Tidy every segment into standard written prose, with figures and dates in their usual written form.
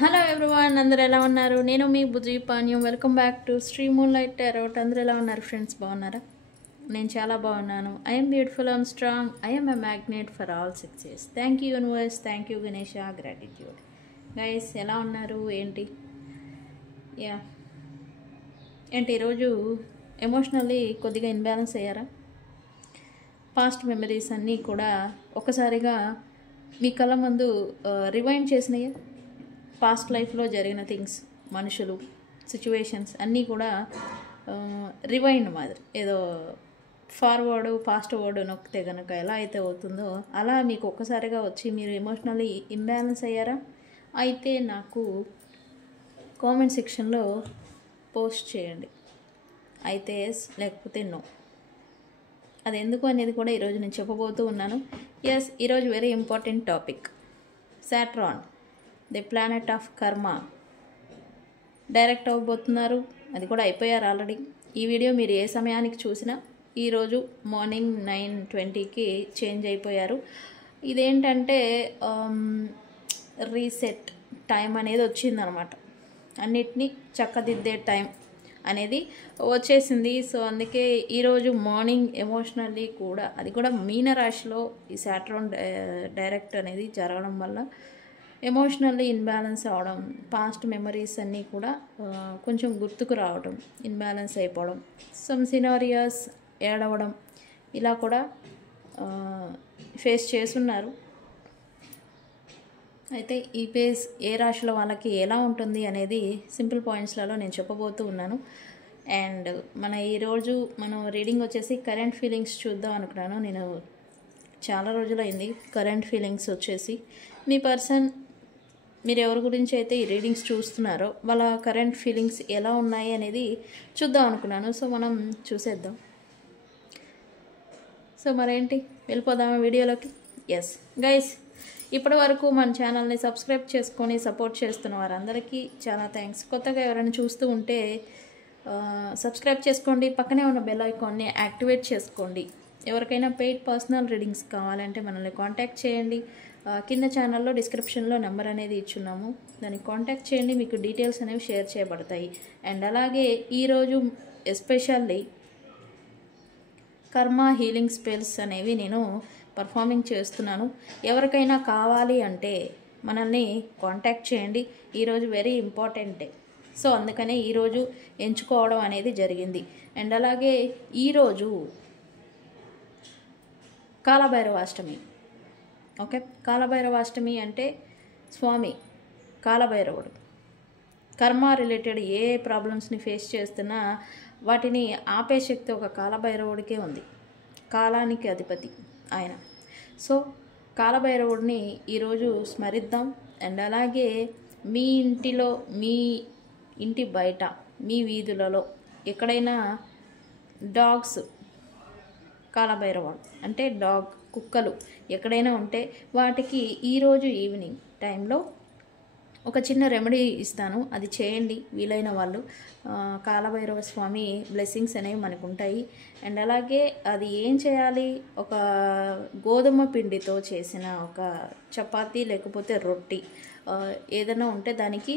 Hello everyone, అందరూ ఎలా ఉన్నారు? నేను మీ బుజ్జి పానీయం. Welcome back to Sri moonlight tarot. అందరూ ఎలా ఉన్నారు ఫ్రెండ్స్? బాగున్నారా? నేను చాలా బాగున్నాను. I'm beautiful, I'm strong, I'm a magnet for all success. Thank you universe, thank you Ganesha, gratitude. Guys ఎలా ఉన్నారు? ఏంటి ఈరోజు ఎమోషనల్లీ కొద్దిగా ఇన్బ్యాలెన్స్ అయ్యారా? పాస్ట్ మెమరీస్ అన్నీ కూడా ఒకసారిగా మీ కళ్ళ ముందు రివైండ్ చేసినాయా? పాస్ట్ లైఫ్లో జరిగిన థింగ్స్, మనుషులు, సిచ్యువేషన్స్ అన్నీ కూడా రివైండ్ మాదిరి, ఏదో ఫాస్ట్ వర్డ్ నొక్కితే కనుక ఎలా అయితే అవుతుందో అలా మీకు ఒక్కసారిగా వచ్చి మీరు ఎమోషనల్లీ ఇంబ్యాలెన్స్ అయ్యారా? అయితే నాకు కామెంట్ సెక్షన్లో పోస్ట్ చేయండి, అయితే ఎస్ లేకపోతే నో. అది ఎందుకు అనేది కూడా ఈరోజు నేను చెప్పబోతూ ఉన్నాను. ఎస్, ఈరోజు very important topic. సాట్రాన్, the planet of కర్మ, డైరెక్ట్ అవ్వబోతున్నారు. అది కూడా అయిపోయారు ఆల్రెడీ. ఈ వీడియో మీరు ఏ సమయానికి చూసినా ఈరోజు మార్నింగ్ 9:20కి చేంజ్ అయిపోయారు. ఇదేంటంటే రీసెట్ టైం అనేది వచ్చిందనమాట. అన్నిటినీ చక్కదిద్దే టైం అనేది వచ్చేసింది. సో అందుకే ఈరోజు మార్నింగ్ ఎమోషనల్లీ కూడా, అది కూడా మీనరాశిలో ఈ సాట్రాన్ డైరెక్ట్ అనేది జరగడం వల్ల ఎమోషనల్లీ ఇన్బ్యాలెన్స్ అవడం, పాస్ట్ మెమరీస్ అన్నీ కూడా కొంచెం గుర్తుకు రావడం, ఇన్బ్యాలెన్స్ అయిపోవడం, సమ్ సినారియాస్ ఏడవడం, ఇలా కూడా ఫేస్ చేస్తున్నారు. అయితే ఈ ఫేస్ ఏ రాశిలో వాళ్ళకి ఎలా ఉంటుంది అనేది సింపుల్ పాయింట్స్లలో నేను చెప్పబోతూ ఉన్నాను. అండ్ ఈరోజు మనం రీడింగ్ వచ్చేసి కరెంట్ ఫీలింగ్స్ చూద్దాం అనుకున్నాను. నేను చాలా రోజులైంది కరెంట్ ఫీలింగ్స్ వచ్చేసి. మీ పర్సన్, మీరు ఎవరి గురించి అయితే ఈ రీడింగ్స్ చూస్తున్నారో వాళ్ళ కరెంట్ ఫీలింగ్స్ ఎలా ఉన్నాయి అనేది చూద్దాం అనుకున్నాను. సో మనం చూసేద్దాం. సో మరేంటి, వెళ్ళిపోదామా వీడియోలోకి? ఎస్ గైస్, ఇప్పటి వరకు మన ఛానల్ని సబ్స్క్రైబ్ చేసుకొని సపోర్ట్ చేస్తున్న వారందరికీ చాలా థ్యాంక్స్. కొత్తగా ఎవరైనా చూస్తూ ఉంటే సబ్స్క్రైబ్ చేసుకోండి, పక్కనే ఉన్న బెల్ ఐకాన్ని యాక్టివేట్ చేసుకోండి. ఎవరికైనా పెయిడ్ పర్సనల్ రీడింగ్స్ కావాలంటే మనల్ని కాంటాక్ట్ చేయండి. కింద ఛానల్లో డిస్క్రిప్షన్లో నెంబర్ అనేది ఇచ్చున్నాము, దాన్ని కాంటాక్ట్ చేయండి. మీకు డీటెయిల్స్ అనేవి షేర్ చేయబడతాయి. అండ్ అలాగే ఈరోజు ఎస్పెషల్లీ కర్మ హీలింగ్ స్పెల్స్ అనేవి నేను పర్ఫార్మింగ్ చేస్తున్నాను. ఎవరికైనా కావాలి అంటే మనల్ని కాంటాక్ట్ చేయండి. ఈరోజు వెరీ ఇంపార్టెంట్ డే, సో అందుకనే ఈరోజు ఎంచుకోవడం అనేది జరిగింది. అండ్ అలాగే ఈరోజు కాలభైరవాష్టమి. ఓకే, కాలభైరవాష్టమి అంటే స్వామి కాలభైరవుడు కర్మ రిలేటెడ్ ఏ ప్రాబ్లమ్స్ని ఫేస్ చేస్తున్నా వాటిని ఆపే శక్తి ఒక కాలభైరవుడికే ఉంది. కాలానికి అధిపతి ఆయన. సో కాలభైరవుడిని ఈరోజు స్మరిద్దాం. అండ్ అలాగే మీ ఇంటిలో, మీ ఇంటి బయట, మీ వీధులలో ఎక్కడైనా డాగ్స్, కాలభైరవుడు అంటే డాగ్, కుక్కలు ఎక్కడైనా ఉంటే వాటికి ఈరోజు ఈవినింగ్ టైంలో ఒక చిన్న రెమెడీ ఇస్తాను, అది చేయండి వీలైన వాళ్ళు. కాలభైరవ స్వామి బ్లెస్సింగ్స్ అనేవి మనకు ఉంటాయి. అండ్ అలాగే అది ఏం చేయాలి, ఒక గోధుమ పిండితో చేసిన ఒక చపాతీ లేకపోతే రొట్టి ఏదైనా ఉంటే దానికి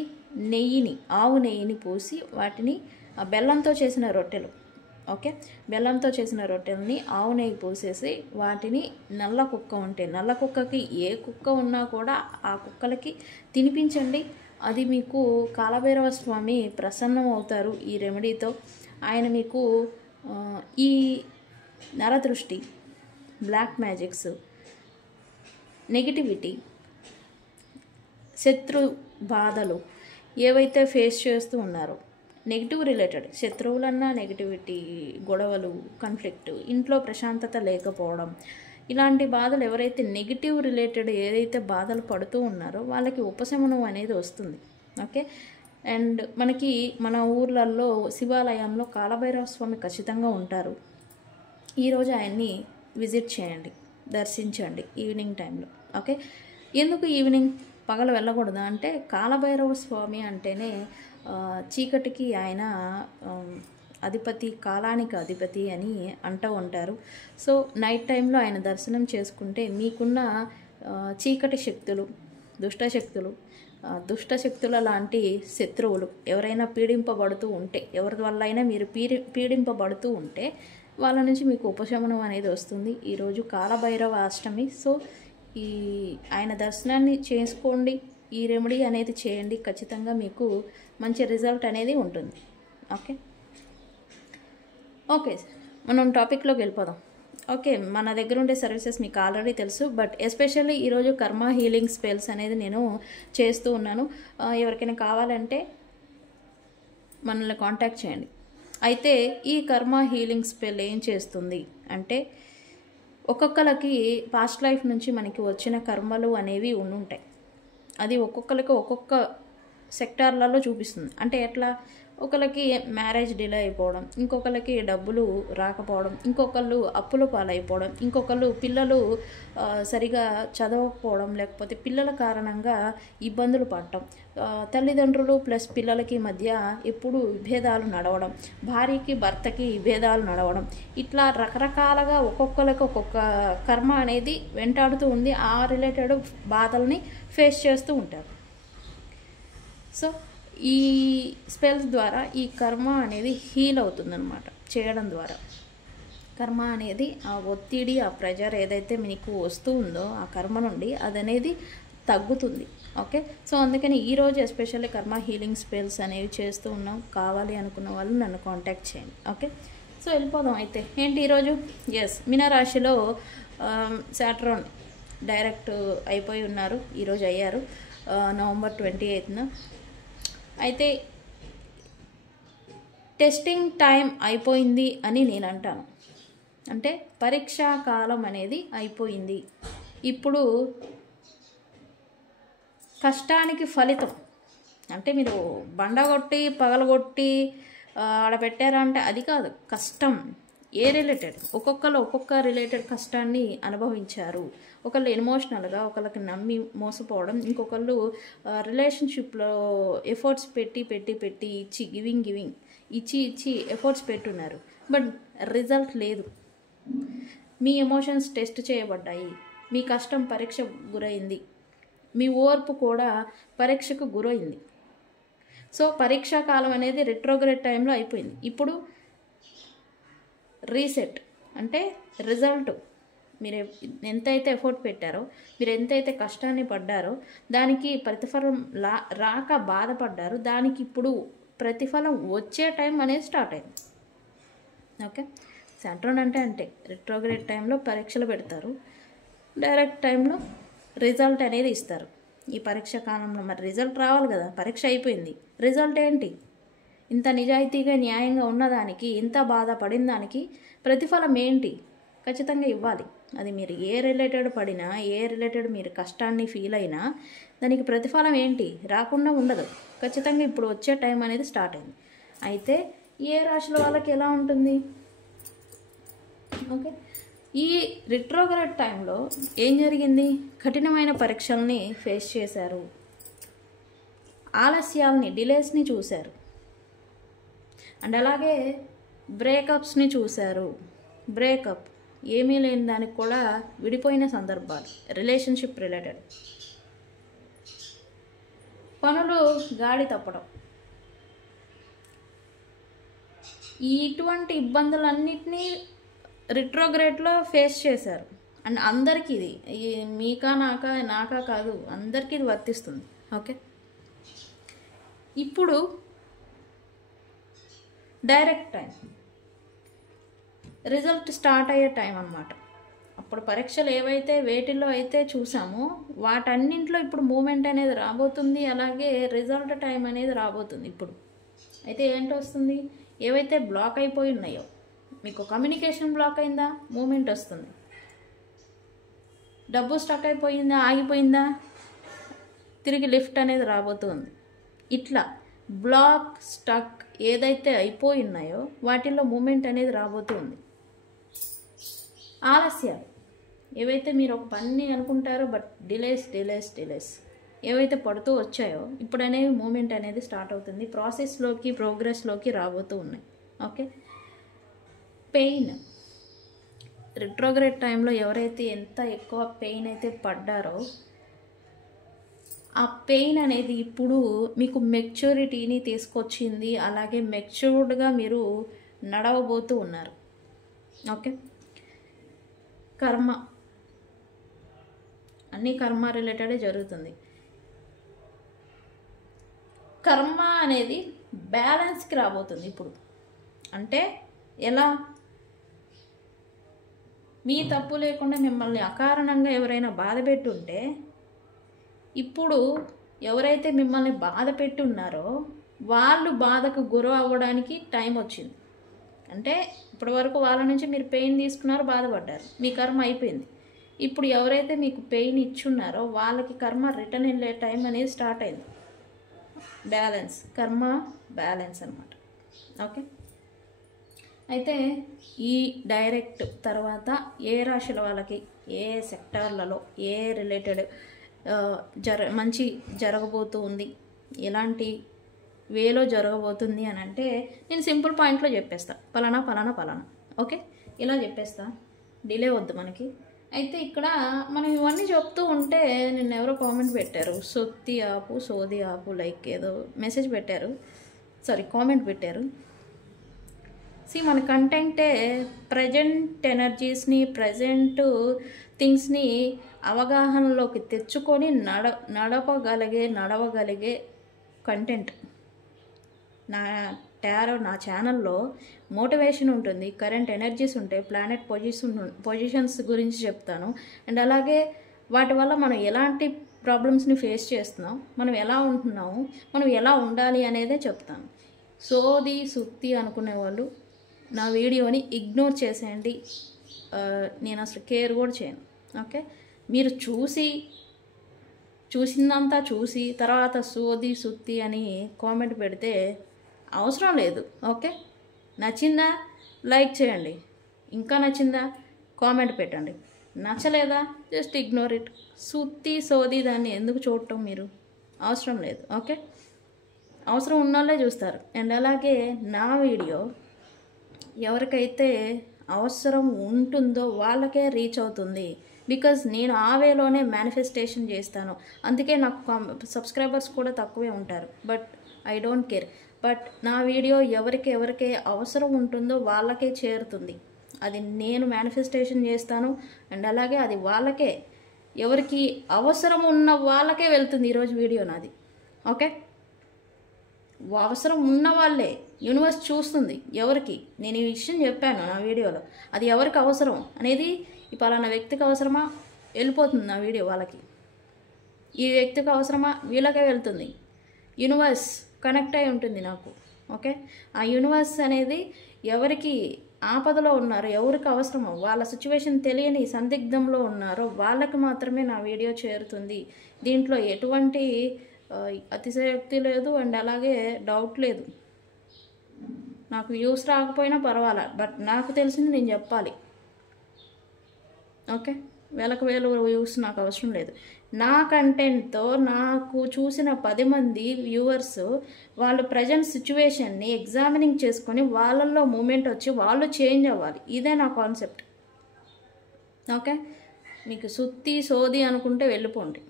నెయ్యిని, ఆవు నెయ్యిని పూసి వాటిని, బెల్లంతో చేసిన రొట్టెలు, ఓకే, బెల్లంతో చేసిన రొట్టెలని ఆవు నెయ్యి పూసేసి వాటిని నల్ల కుక్క ఉంటే, నల్ల కుక్కకి ఏ కుక్క ఉన్నా కూడా ఆ కుక్కలకి తినిపించండి. అది మీకు కాలభైరవ స్వామి ప్రసన్నం అవుతారు ఈ రెమెడీతో. ఆయన మీకు ఈ నరదృష్టి, బ్లాక్ మ్యాజిక్స్, నెగిటివిటీ, శత్రు బాధలు ఏవైతే ఫేస్ చేస్తూ ఉన్నారో, నెగిటివ్ రిలేటెడ్, శత్రువులన్నా నెగిటివిటీ, గొడవలు, కాన్ఫ్లిక్ట్, ఇంట్లో ప్రశాంతత లేకపోవడం, ఇలాంటి బాధలు ఎవరైతే నెగిటివ్ రిలేటెడ్ ఏదైతే బాధలు పడుతూ ఉన్నారో వాళ్ళకి ఉపశమనం అనేది వస్తుంది. ఓకే, అండ్ మన ఊర్లలో శివాలయంలో కాలభైరవ స్వామి ఖచ్చితంగా ఉంటారు. ఈరోజు ఆయన్ని విజిట్ చేయండి, దర్శించండి ఈవినింగ్ టైంలో. ఓకే, ఎందుకు ఈవినింగ్, పగలు వెళ్ళకూడదా అంటే కాలభైరవ స్వామి అంటేనే చీకటికి ఆయన అధిపతి, కాలానికి అధిపతి అని అంటూ ఉంటారు. సో నైట్ టైంలో ఆయన దర్శనం చేసుకుంటే మీకున్న చీకటి శక్తులు, దుష్టశక్తుల లాంటి శత్రువులు ఎవరైనా పీడింపబడుతూ ఉంటే, ఎవరి వల్ల అయినా మీరు పీడింపబడుతూ ఉంటే వాళ్ళ నుంచి మీకు ఉపశమనం అనేది వస్తుంది. ఈరోజు కాలభైరవ అష్టమి. సో ఆయన దర్శనాన్ని చేసుకోండి, ఈ రెమెడీ అనేది చేయండి, ఖచ్చితంగా మీకు మంచి రిజల్ట్ అనేది ఉంటుంది. ఓకే, మనం టాపిక్లోకి వెళ్ళిపోదాం. ఓకే, మన దగ్గర ఉండే సర్వీసెస్ మీకు ఆల్రెడీ తెలుసు, బట్ ఎస్పెషల్లీ ఈరోజు కర్మ హీలింగ్ స్పెల్స్ అనేది నేను చేస్తూ ఉన్నాను. ఎవరికైనా కావాలంటే మనల్ని కాంటాక్ట్ చేయండి. అయితే ఈ కర్మ హీలింగ్ స్పెల్ ఏం చేస్తుంది అంటే, ఒక్కొక్కరికి పాస్ట్ లైఫ్ నుంచి మనకి వచ్చిన కర్మలు అనేవి ఉండుంటాయి. అది ఒక్కొక్కరికి ఒక్కొక్క సెక్టార్లలో చూపిస్తుంది. అంటే ఎట్లా, ఒకరికి మ్యారేజ్ డిలే అయిపోవడం, ఇంకొకరికి డబ్బులు రాకపోవడం, ఇంకొకళ్ళు అప్పుల పాలైపోవడం, ఇంకొకళ్ళు పిల్లలు సరిగా చదవకపోవడం, లేకపోతే పిల్లల కారణంగా ఇబ్బందులు పడటం, తల్లిదండ్రులు ప్లస్ పిల్లలకి మధ్య ఎప్పుడు విభేదాలు నడవడం, భార్యకి భర్తకి విభేదాలు నడవడం, ఇట్లా రకరకాలుగా ఒక్కొక్కరికి ఒక్కొక్క కర్మ అనేది వెంటాడుతూ ఉంది. ఆ రిలేటెడ్ బాధల్ని ఫేస్ చేస్తూ ఉంటారు. సో ఈ స్పెల్స్ ద్వారా ఈ కర్మ అనేది హీల్ అవుతుందన్నమాట. చేయడం ద్వారా కర్మ అనేది ఆ ఒత్తిడి, ఆ ప్రెజర్ ఏదైతే మీకు వస్తూ ఉందో ఆ కర్మ నుండి అదనేది తగ్గుతుంది. ఓకే, సో అందుకని ఈరోజు ఎస్పెషల్లీ కర్మ హీలింగ్ స్పెల్స్ అనేవి చేస్తూ ఉన్నాం. కావాలి అనుకున్న వాళ్ళు నన్ను కాంటాక్ట్ చేయండి. ఓకే, సో వెళ్ళిపోదాం. అయితే ఏంటి ఈరోజు? మీనరాశిలో సాటర్న్ డైరెక్ట్ అయిపోయి ఉన్నారు. ఈరోజు అయ్యారు నవంబర్ 28న. అయితే టెస్టింగ్ టైం అయిపోయింది అని నేను అంటాను. అంటే పరీక్షా కాలం అనేది అయిపోయింది. ఇప్పుడు కష్టానికి ఫలితం అంటే మీరు బండగొట్టి పగలగొట్టి ఆడ పెట్టారా అంటే అది కాదు. కష్టం ఏ రిలేటెడ్, ఒక్కొక్కరు ఒక్కొక్క రిలేటెడ్ కష్టాన్ని అనుభవించారు. ఒకళ్ళు ఎమోషనల్గా, ఒకళ్ళకి నమ్మి మోసపోవడం, ఇంకొకళ్ళు రిలేషన్షిప్లో ఎఫర్ట్స్ పెట్టి ఇచ్చి ఎఫర్ట్స్ పెట్టున్నారు, బట్ రిజల్ట్ లేదు. మీ ఎమోషన్స్ టెస్ట్ చేయబడ్డాయి, మీ కష్టం పరీక్ష గురైంది, మీ ఓర్పు కూడా పరీక్షకు గురైంది. సో పరీక్షా కాలం అనేది రెట్రోగ్రేడ్ టైంలో అయిపోయింది. ఇప్పుడు రీసెట్ అంటే రిజల్ట్. మీరు ఎంతైతే ఎఫర్ట్ పెట్టారో, మీరు ఎంతైతే కష్టాన్ని పడ్డారో, దానికి ప్రతిఫలం రాక బాధపడ్డారు, దానికి ఇప్పుడు ప్రతిఫలం వచ్చే టైం అనేది స్టార్ట్ అయింది. ఓకే, సాటర్న్ అంటే రెట్రోగ్రేడ్ టైంలో పరీక్షలు పెడతారు, డైరెక్ట్ టైంలో రిజల్ట్ అనేది ఇస్తారు. ఈ పరీక్ష కాలంలో మరి రిజల్ట్ రావాలి కదా. పరీక్ష అయిపోయింది, రిజల్ట్ ఏంటి? ఇంత నిజాయితీగా న్యాయంగా ఉన్నదానికి, ఇంత బాధపడిన దానికి ప్రతిఫలం ఏంటి? ఖచ్చితంగా ఇవ్వాలి. అది మీరు ఏ రిలేటెడ్ పడినా, ఏ రిలేటెడ్ మీరు కష్టాన్ని ఫీల్ అయినా దానికి ప్రతిఫలం ఏంటి? రాకుండా ఉండదు. ఖచ్చితంగా ఇప్పుడు వచ్చే టైం అనేది స్టార్ట్ అయింది. అయితే ఏ రాశుల వాళ్ళకి ఎలా ఉంటుంది? ఓకే, ఈ రిట్రోగ్రేడ్ టైంలో ఏం జరిగింది? కఠినమైన పరీక్షల్ని ఫేస్ చేశారు, ఆలస్యాల్ని, డిలేస్ని చూశారు, అండ్ అలాగే బ్రేకప్స్ని చూశారు. బ్రేకప్ ఏమీ లేని దానికి కూడా విడిపోయిన సందర్భాలు, రిలేషన్షిప్ రిలేటెడ్ పనులు గాడి తప్పడం, ఇటువంటి ఇబ్బందులన్నిటినీ రిట్రోగ్రేడ్లో ఫేస్ చేశారు. అండ్ అందరికీ ఇది మీకా నాకా కాదు, అందరికీ ఇది వర్తిస్తుంది. ఓకే, ఇప్పుడు డైరెక్ట్ టైం, రిజల్ట్ స్టార్ట్ అయ్యే టైం అన్నమాట. అప్పుడు పరీక్షలు ఏవైతే వేటిల్లో అయితే చూసామో వాటన్నింటిలో ఇప్పుడు మూమెంట్ అనేది రాబోతుంది. అలాగే రిజల్ట్ టైం అనేది రాబోతుంది ఇప్పుడు. అయితే ఏంటి వస్తుంది? ఏవైతే బ్లాక్ అయిపోయి ఉన్నాయో, మీకు కమ్యూనికేషన్ బ్లాక్ అయిందా, మూమెంట్ వస్తుంది. డబ్బు స్టక్ అయిపోయిందా, ఆగిపోయిందా, తిరిగి లిఫ్ట్ అనేది రాబోతుంది. ఇట్లా బ్లాక్, స్టక్ ఏదైతే అయిపోయి ఉన్నాయో వాటిల్లో మూమెంట్ అనేది రాబోతుంది. ఆలస్యాలు ఏవైతే మీరు ఒక పని అనుకుంటారో బట్ డిలేస్ ఏవైతే పడుతూ వచ్చాయో ఇప్పుడు అనేవి మూమెంట్ అనేది స్టార్ట్ అవుతుంది. ప్రాసెస్లోకి, ప్రోగ్రెస్లోకి రాబోతూ ఉన్నాయి. ఓకే, పెయిన్, రిట్రోగ్రేడ్ టైంలో ఎవరైతే ఎంత ఎక్కువ పెయిన్ అయితే పడ్డారో ఆ పెయిన్ అనేది ఇప్పుడు మీకు మెచ్యూరిటీని తీసుకొచ్చింది, అలాగే మెచ్యూర్డ్గా మీరు నడవబోతూ ఉన్నారు. ఓకే, కర్మ అన్నీ కర్మ రిలేటెడే జరుగుతుంది. కర్మ అనేది బ్యాలెన్స్కి రాబోతుంది ఇప్పుడు. అంటే ఎలా? మీ తప్పు లేకుండా మిమ్మల్ని అకారణంగా ఎవరైనా బాధ పెట్టుంటే, ఇప్పుడు ఎవరైతే మిమ్మల్ని బాధ పెట్టి ఉన్నారో వాళ్ళు బాధకు గురి అవ్వడానికి టైం వచ్చింది. అంటే ఇప్పటి వరకు వాళ్ళ నుంచి మీరు పెయిన్ తీసుకున్నారు, బాధపడ్డారు, మీ కర్మ అయిపోయింది. ఇప్పుడు ఎవరైతే మీకు పెయిన్ ఇచ్చున్నారో వాళ్ళకి కర్మ రిటర్న్ వెళ్ళే టైం అనేది స్టార్ట్ అయింది. బ్యాలెన్స్, కర్మ బ్యాలెన్స్ అన్నమాట. ఓకే, అయితే ఈ డైరెక్ట్ తర్వాత ఏ రాశుల వాళ్ళకి ఏ సెక్టార్లలో ఏ రిలేటెడ్ మంచి జరగబోతూ ఉంది, ఎలాంటి వేలో జరగబోతుంది అని అంటే నేను సింపుల్ పాయింట్లో చెప్పేస్తా, పలానా పలానా పలానా. ఓకే, ఇలా చెప్పేస్తా, డిలే వద్దు మనకి. అయితే ఇక్కడ మనం ఇవన్నీ చెప్తూ ఉంటే నిన్న ఎవరో కామెంట్ పెట్టారు, సొత్తి ఆపు సోది ఆపు, లైక్ ఏదో మెసేజ్ పెట్టారు, సారీ కామెంట్ పెట్టారు. మన కంటెంటే ప్రజెంట్ ఎనర్జీస్ని, ప్రజెంట్ థింగ్స్ని అవగాహనలోకి తెచ్చుకొని నడవగలిగే కంటెంట్. నా ఛానల్లో మోటివేషన్ ఉంటుంది, కరెంట్ ఎనర్జీస్ ఉంటాయి, ప్లానెట్ పొజిషన్స్ గురించి చెప్తాను. అండ్ అలాగే వాటి వల్ల మనం ఎలాంటి ప్రాబ్లమ్స్ని ఫేస్ చేస్తున్నాం, మనం ఎలా ఉంటున్నాము, మనం ఎలా ఉండాలి అనేదే చెప్తాను. సోది సుత్తి అనుకునే వాళ్ళు నా వీడియోని ఇగ్నోర్ చేసేయండి, నేను అసలు కేర్ కూడా చేయను. ఓకే, మీరు చూసిందంతా చూసి తర్వాత సోది సుత్తి అని కామెంట్ పెడితే అవసరం లేదు. ఓకే, నచ్చిందా లైక్ చేయండి, ఇంకా నచ్చిందా కామెంట్ పెట్టండి, నచ్చలేదా జస్ట్ ఇగ్నోర్ ఇట్. సుత్తి సోది దాన్ని ఎందుకు చూడటం, మీరు అవసరం లేదు. ఓకే, అవసరం ఉన్నోళ్ళే చూస్తారు. అండ్ అలాగే నా వీడియో ఎవరికైతే అవసరం ఉంటుందో వాళ్ళకే రీచ్ అవుతుంది, బికాజ్ నేను ఆ వేలోనే మేనిఫెస్టేషన్ చేస్తాను. అందుకే నాకు సబ్స్క్రైబర్స్ కూడా తక్కువే ఉంటారు, but I don't care. But నా వీడియో ఎవరికే అవసరం ఉంటుందో వాళ్ళకే చేరుతుంది. అది నేను మేనిఫెస్టేషన్ చేస్తాను. అండ్ అలాగే అది వాళ్ళకే, ఎవరికి అవసరం ఉన్న వాళ్ళకే వెళ్తుంది ఈరోజు వీడియో నాది. ఓకే, అవసరం ఉన్న వాళ్ళే యూనివర్స్ చూస్తుంది. ఎవరికి నేను ఈ విషయం చెప్పాను నా వీడియోలో, అది ఎవరికి అవసరం అనేది ఈ పలానా వ్యక్తికి అవసరమా వెళ్ళిపోతుంది నా వీడియో వాళ్ళకి, ఈ వ్యక్తికి అవసరమా వీళ్ళకే వెళ్తుంది. యూనివర్స్ కనెక్ట్ అయి ఉంటుంది నాకు. ఓకే, ఆ యూనివర్స్ అనేది ఎవరికి ఆపదలో ఉన్నారో, ఎవరికి అవసరమో, వాళ్ళ సిచ్యువేషన్ తెలియని సందిగ్ధంలో ఉన్నారో వాళ్ళకి మాత్రమే నా వీడియో చేరుతుంది. దీంట్లో ఎటువంటి అతిశయోక్తి లేదు, అండ్ అలాగే డౌట్ లేదు. నాకు వ్యూస్ రాకపోయినా పర్వాలా, బట్ నాకు తెలిసింది నేను చెప్పాలి. ఓకే, వేల వ్యూస్ నాకు అవసరం లేదు. నా కంటెంట్తో నాకు చూసిన 10 మంది వ్యూవర్స్ వాళ్ళు ప్రజెంట్ సిచ్యువేషన్ని ఎగ్జామినింగ్ చేసుకొని వాళ్ళల్లో మూమెంట్ వచ్చి వాళ్ళు చేంజ్ అవ్వాలి. ఇదే నా కాన్సెప్ట్. ఓకే, మీకు సుత్తి సోది అనుకుంటే వెళ్ళిపోండి,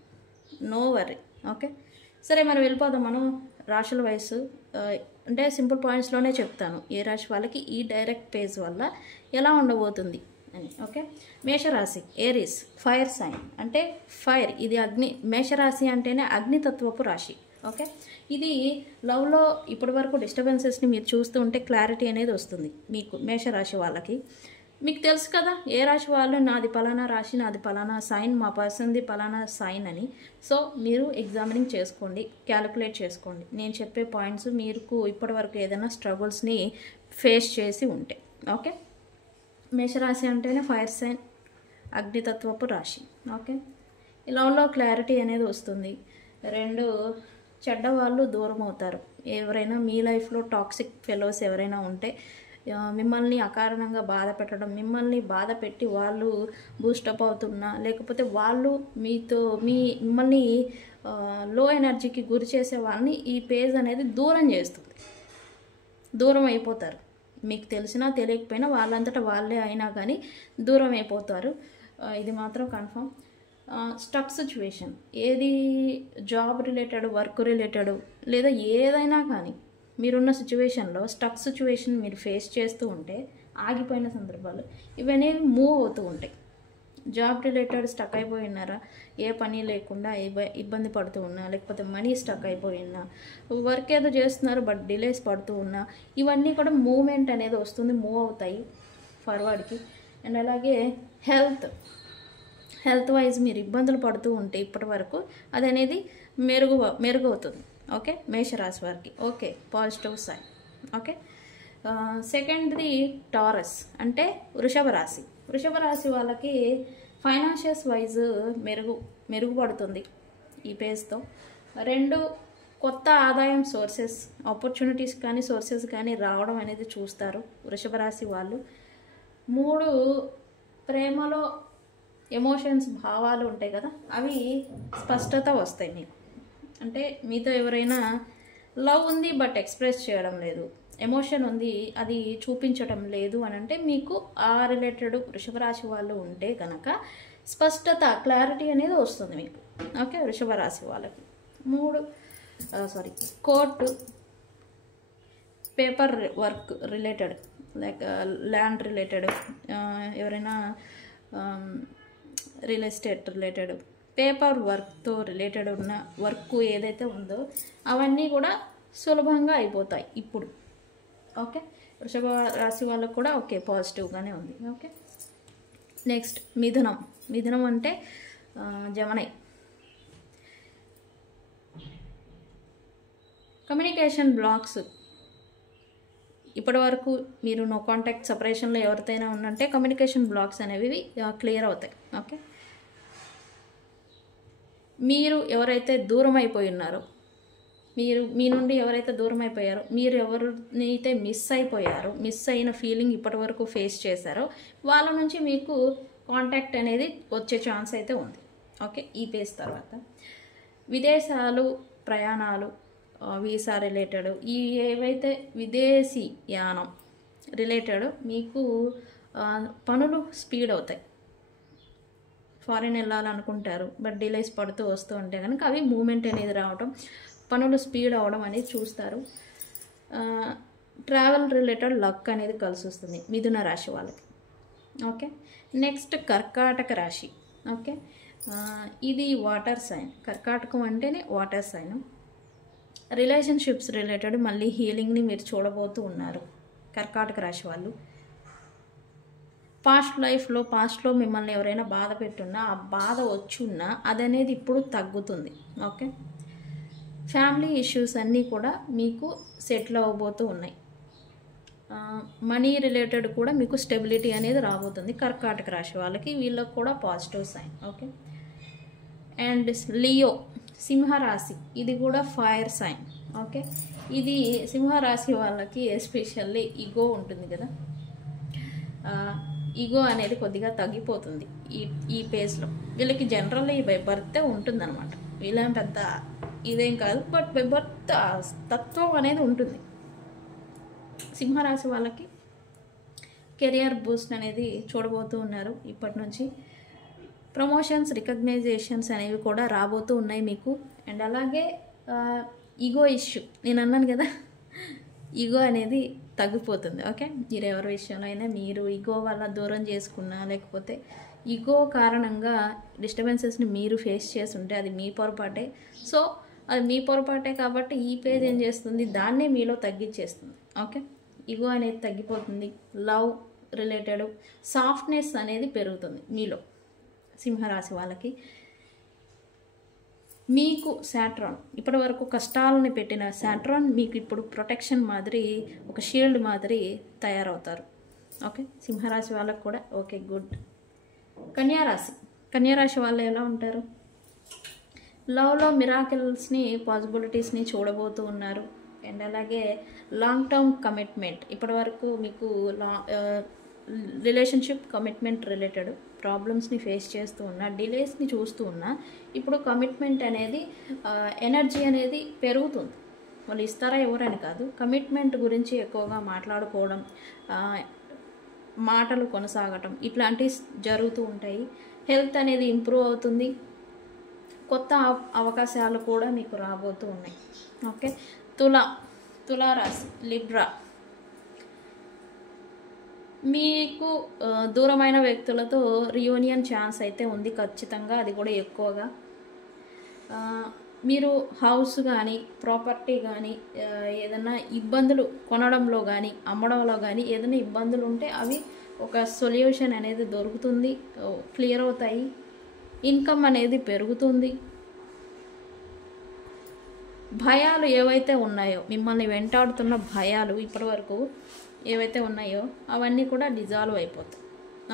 నో వర్రీ. ఓకే, సరే మరి వెళ్ళిపోదాం మనం రాశుల వయసు. అంటే సింపుల్ పాయింట్స్లోనే చెప్తాను ఏ రాశి వాళ్ళకి ఈ డైరెక్ట్ పేజ్ వల్ల ఎలా ఉండబోతుంది అని. ఓకే, మేషరాశి ఏరీస్, ఫైర్ సైన్, అంటే ఫైర్, ఇది అగ్ని. మేషరాశి అంటేనే అగ్నితత్వపు రాశి. ఓకే, ఇది లవ్లో ఇప్పటి వరకు డిస్టర్బెన్సెస్ని మీరు చూస్తూ ఉంటే క్లారిటీ అనేది వస్తుంది మీకు మేషరాశి వాళ్ళకి. మీకు తెలుసు కదా ఏ రాశి వాళ్ళు నాది పలానా రాశి, నాది పలానా సైన్, మా పర్సన్ది పలానా సైన్ అని. సో మీరు ఎగ్జామినింగ్ చేసుకోండి, క్యాలిక్యులేట్ చేసుకోండి. నేను చెప్పే పాయింట్స్ మీకు ఇప్పటి వరకు ఏదైనా స్ట్రగుల్స్ని ఫేస్ చేసి ఉంటే. ఓకే, మేషరాశి అంటేనే ఫైర్ సైన్, అగ్నితత్వపు రాశి. ఓకే, లవ్లో క్లారిటీ అనేది వస్తుంది. 2 చెడ్డవాళ్ళు దూరం అవుతారు. ఎవరైనా మీ లైఫ్లో టాక్సిక్ ఫెలోస్ ఎవరైనా ఉంటే మిమ్మల్ని అకారణంగా బాధ పెట్టడం, మిమ్మల్ని బాధ పెట్టి వాళ్ళు బూస్టప్ అవుతున్నా, లేకపోతే వాళ్ళు మిమ్మల్ని లో ఎనర్జీకి గురి చేసే వాళ్ళని ఈ పేజ్ అనేది దూరం చేస్తుంది. దూరం అయిపోతారు. మీకు తెలిసినా తెలియకపోయినా వాళ్ళంతటా వాళ్ళే అయినా కానీ దూరం అయిపోతారు. ఇది మాత్రం కన్ఫర్మ్. స్టక్ సిచ్యువేషన్, ఏది జాబ్ రిలేటెడ్, వర్క్ రిలేటెడ్, లేదా ఏదైనా కానీ మీరున్న సిచ్యువేషన్లో స్టక్ సిచ్యువేషన్ మీరు ఫేస్ చేస్తూ ఉంటే, ఆగిపోయిన సందర్భాలు ఇవన్నీ మూవ్ అవుతూ ఉంటాయి. జాబ్ రిలేటెడ్ స్టక్ అయిపోయి ఉన్నారా, ఏ పని లేకుండా ఇబ్బంది పడుతూ ఉన్నా, లేకపోతే మనీ స్టక్ అయిపోయినా, వర్క్ ఏదో చేస్తున్నారు బట్ డిలేస్ పడుతూ ఉన్నా, ఇవన్నీ కూడా మూవ్మెంట్ అనేది వస్తుంది, మూవ్ అవుతాయి ఫార్వర్డ్కి. అండ్ అలాగే హెల్త్ వైజ్ మీరు ఇబ్బందులు పడుతూ ఉంటే ఇప్పటి వరకు అది అనేది మెరుగవుతుంది. ఓకే, మేషరాశి వారికి ఓకే, పాజిటివ్ సైన్. ఓకే, సెకండ్ది టారస్ అంటే వృషభ రాశి వాళ్ళకి ఫైనాన్షియల్స్ వైజ్ మెరుగుపడుతుంది ఈ పేజ్తో. 2 కొత్త ఆదాయం సోర్సెస్, ఆపర్చునిటీస్ కానీ సోర్సెస్ కానీ రావడం అనేది చూస్తారు వృషభ రాశి వాళ్ళు. 3 ప్రేమలో ఎమోషన్స్, భావాలు ఉంటాయి కదా, అవి స్పష్టత వస్తాయి మీకు. అంటే మీతో ఎవరైనా లవ్ ఉంది బట్ ఎక్స్ప్రెస్ చేయడం లేదు, ఎమోషన్ ఉంది అది చూపించడం లేదు అని అంటే మీకు ఆ రిలేటెడ్ వృషభ రాశి వాళ్ళు ఉంటే కనుక స్పష్టత, క్లారిటీ అనేది వస్తుంది మీకు. ఓకే, వృషభ రాశి వాళ్ళకి. Court, paper work related, like land related, ఎవరైనా రియల్ ఎస్టేట్ రిలేటెడ్, పేపర్ వర్క్తో రిలేటెడ్ ఉన్న వర్క్ ఏదైతే ఉందో అవన్నీ కూడా సులభంగా అయిపోతాయి ఇప్పుడు. ఓకే, వృషభ రాశి వాళ్ళకు కూడా ఓకే, పాజిటివ్గానే ఉంది. ఓకే, నెక్స్ట్ మిథునం అంటే జమనై. కమ్యూనికేషన్ బ్లాక్స్, ఇప్పటి వరకు మీరు నో కాంటాక్ట్ సపరేషన్లో ఎవరితోనైనా ఉన్నంటే కమ్యూనికేషన్ బ్లాక్స్ అనేవి క్లియర్ అవుతాయి. ఓకే, మీరు ఎవరైతే దూరం అయిపోయి ఉన్నారో, మీ నుండి ఎవరైతే దూరం అయిపోయారో, మీరు ఎవరినైతే మిస్ అయిన ఫీలింగ్ ఇప్పటి వరకు ఫేస్ చేశారో వాళ్ళ నుంచి మీకు కాంటాక్ట్ అనేది వచ్చే ఛాన్స్ అయితే ఉంది. ఓకే, ఈ పేజ్ తర్వాత విదేశాలు, ప్రయాణాలు, వీసా రిలేటెడ్, ఈ ఏవైతే విదేశీ యానం రిలేటెడ్ మీకు పనులు స్పీడ్ అవుతాయి. ఫారిన్ వెళ్ళాలనుకుంటారు బట్ డిలేస్ పడుతూ వస్తూ ఉంటే కనుక అవి మూమెంట్ అనేది రావడం, పనులు స్పీడ్ అవ్వడం అనేది చూస్తారు. ట్రావెల్ రిలేటెడ్ లక్ అనేది కలిసి వస్తుంది మిథున రాశి వాళ్ళకి. ఓకే, నెక్స్ట్ కర్కాటక రాశి. ఓకే, ఇది వాటర్ సైన్. కర్కాటకం అంటేనే వాటర్ సైన్. రిలేషన్షిప్స్ రిలేటెడ్ మళ్ళీ హీలింగ్ని మీరు చూడబోతూ ఉన్నారు కర్కాటక రాశి వాళ్ళు. పాస్ట్లో మిమ్మల్ని ఎవరైనా బాధ పెట్టున్నా, ఆ బాధ వచ్చున్నా అదనేది ఇప్పుడు తగ్గుతుంది. ఓకే, ఫ్యామిలీ ఇష్యూస్ అన్నీ కూడా మీకు సెటిల్ అవ్వబోతూ ఉన్నాయి. మనీ రిలేటెడ్ కూడా మీకు స్టెబిలిటీ అనేది రాబోతుంది కర్కాటక రాశి వాళ్ళకి, వీళ్ళకి కూడా positive sign. Okay, and Leo సింహరాశి, ఇది కూడా ఫైర్ సైన్. ఓకే, ఇది సింహరాశి వాళ్ళకి ఎస్పెషల్లీ ఈగో ఉంటుంది కదా, ఈగో అనేది కొద్దిగా తగ్గిపోతుంది ఈ పేజ్లో. వీళ్ళకి జనరల్లీ బై బర్త్ ఉంటుందన్నమాట, వీళ్ళేం పెద్ద ఇదేం కాదు, బట్ బై బర్త్ తత్వం అనేది ఉంటుంది. సింహరాశి వాళ్ళకి కెరియర్ బూస్ట్ అనేది చూడబోతూ ఉన్నారు ఇప్పటి నుంచి. ప్రమోషన్స్, రికగ్నైజేషన్స్ అనేవి కూడా రాబోతూ ఉన్నాయి మీకు. అండ్ అలాగే ఈగో ఇష్యూ, నేను అన్నాను కదా, ఈగో అనేది తగ్గిపోతుంది. ఓకే, మీరు ఎవరి విషయంలో అయినా మీరు ఈగో వల్ల దూరం చేసుకున్నా, లేకపోతే ఈగో కారణంగా డిస్టర్బెన్సెస్ని మీరు ఫేస్ చేసి ఉంటే అది మీ పొరపాటే. సో అది మీ పొరపాటే కాబట్టి ఈ పేజ్ ఏం చేస్తుంది, దాన్నే మీలో తగ్గించేస్తుంది. ఓకే, ఈగో అనేది తగ్గిపోతుంది. లవ్ రిలేటెడ్ సాఫ్ట్నెస్ అనేది పెరుగుతుంది మీలో సింహరాశి వాళ్ళకి. మీకు సాట్రాన్, ఇప్పటి వరకు కష్టాలని పెట్టిన సాట్రాన్ మీకు ఇప్పుడు ప్రొటెక్షన్ మాదిరి, ఒక షీల్డ్ మాదిరి తయారవుతారు. ఓకే, సింహరాశి వాళ్ళకు కూడా ఓకే, గుడ్. కన్యారాశి వాళ్ళు ఎలా ఉంటారు, లవ్లో మిరాకిల్స్ని, పాసిబిలిటీస్ని చూడబోతూ ఉన్నారు. అండ్ అలాగే లాంగ్ టర్మ్ కమిట్మెంట్, ఇప్పటి వరకు మీకు రిలేషన్షిప్ కమిట్మెంట్ రిలేటెడ్ ప్రాబ్లమ్స్ని ఫేస్ చేస్తూ ఉన్నా, డిలేస్ని చూస్తూ ఉన్నా, ఇప్పుడు కమిట్మెంట్ అనేది ఎనర్జీ అనేది పెరుగుతుంది. వాళ్ళు ఇస్తారా ఎవరని కాదు, కమిట్మెంట్ గురించి ఎక్కువగా మాట్లాడుకోవడం, మాటలు కొనసాగటం ఇట్లాంటివి జరుగుతూ ఉంటాయి. హెల్త్ అనేది ఇంప్రూవ్ అవుతుంది, కొత్త అవకాశాలు కూడా మీకు రాబోతూ ఉన్నాయి. ఓకే, తులారాశి లిబ్రా, మీకు దూరమైన వ్యక్తులతో రియూనియన్ ఛాన్స్ అయితే ఉంది ఖచ్చితంగా, అది కూడా ఎక్కువగా. మీరు హౌస్ కానీ ప్రాపర్టీ కానీ ఏదైనా ఇబ్బందులు కొనడంలో కానీ అమ్మడంలో కానీ ఏదైనా ఇబ్బందులు ఉంటే అవి ఒక సొల్యూషన్ అనేది దొరుకుతుంది, క్లియర్ అవుతాయి, ఇన్కమ్ అనేది పెరుగుతుంది. భయాలు ఏవైతే ఉన్నాయో, మిమ్మల్ని వెంటాడుతున్న భయాలు ఇప్పటి వరకు ఏవైతే ఉన్నాయో అవన్నీ కూడా డిజాల్వ్ అయిపోతాయి.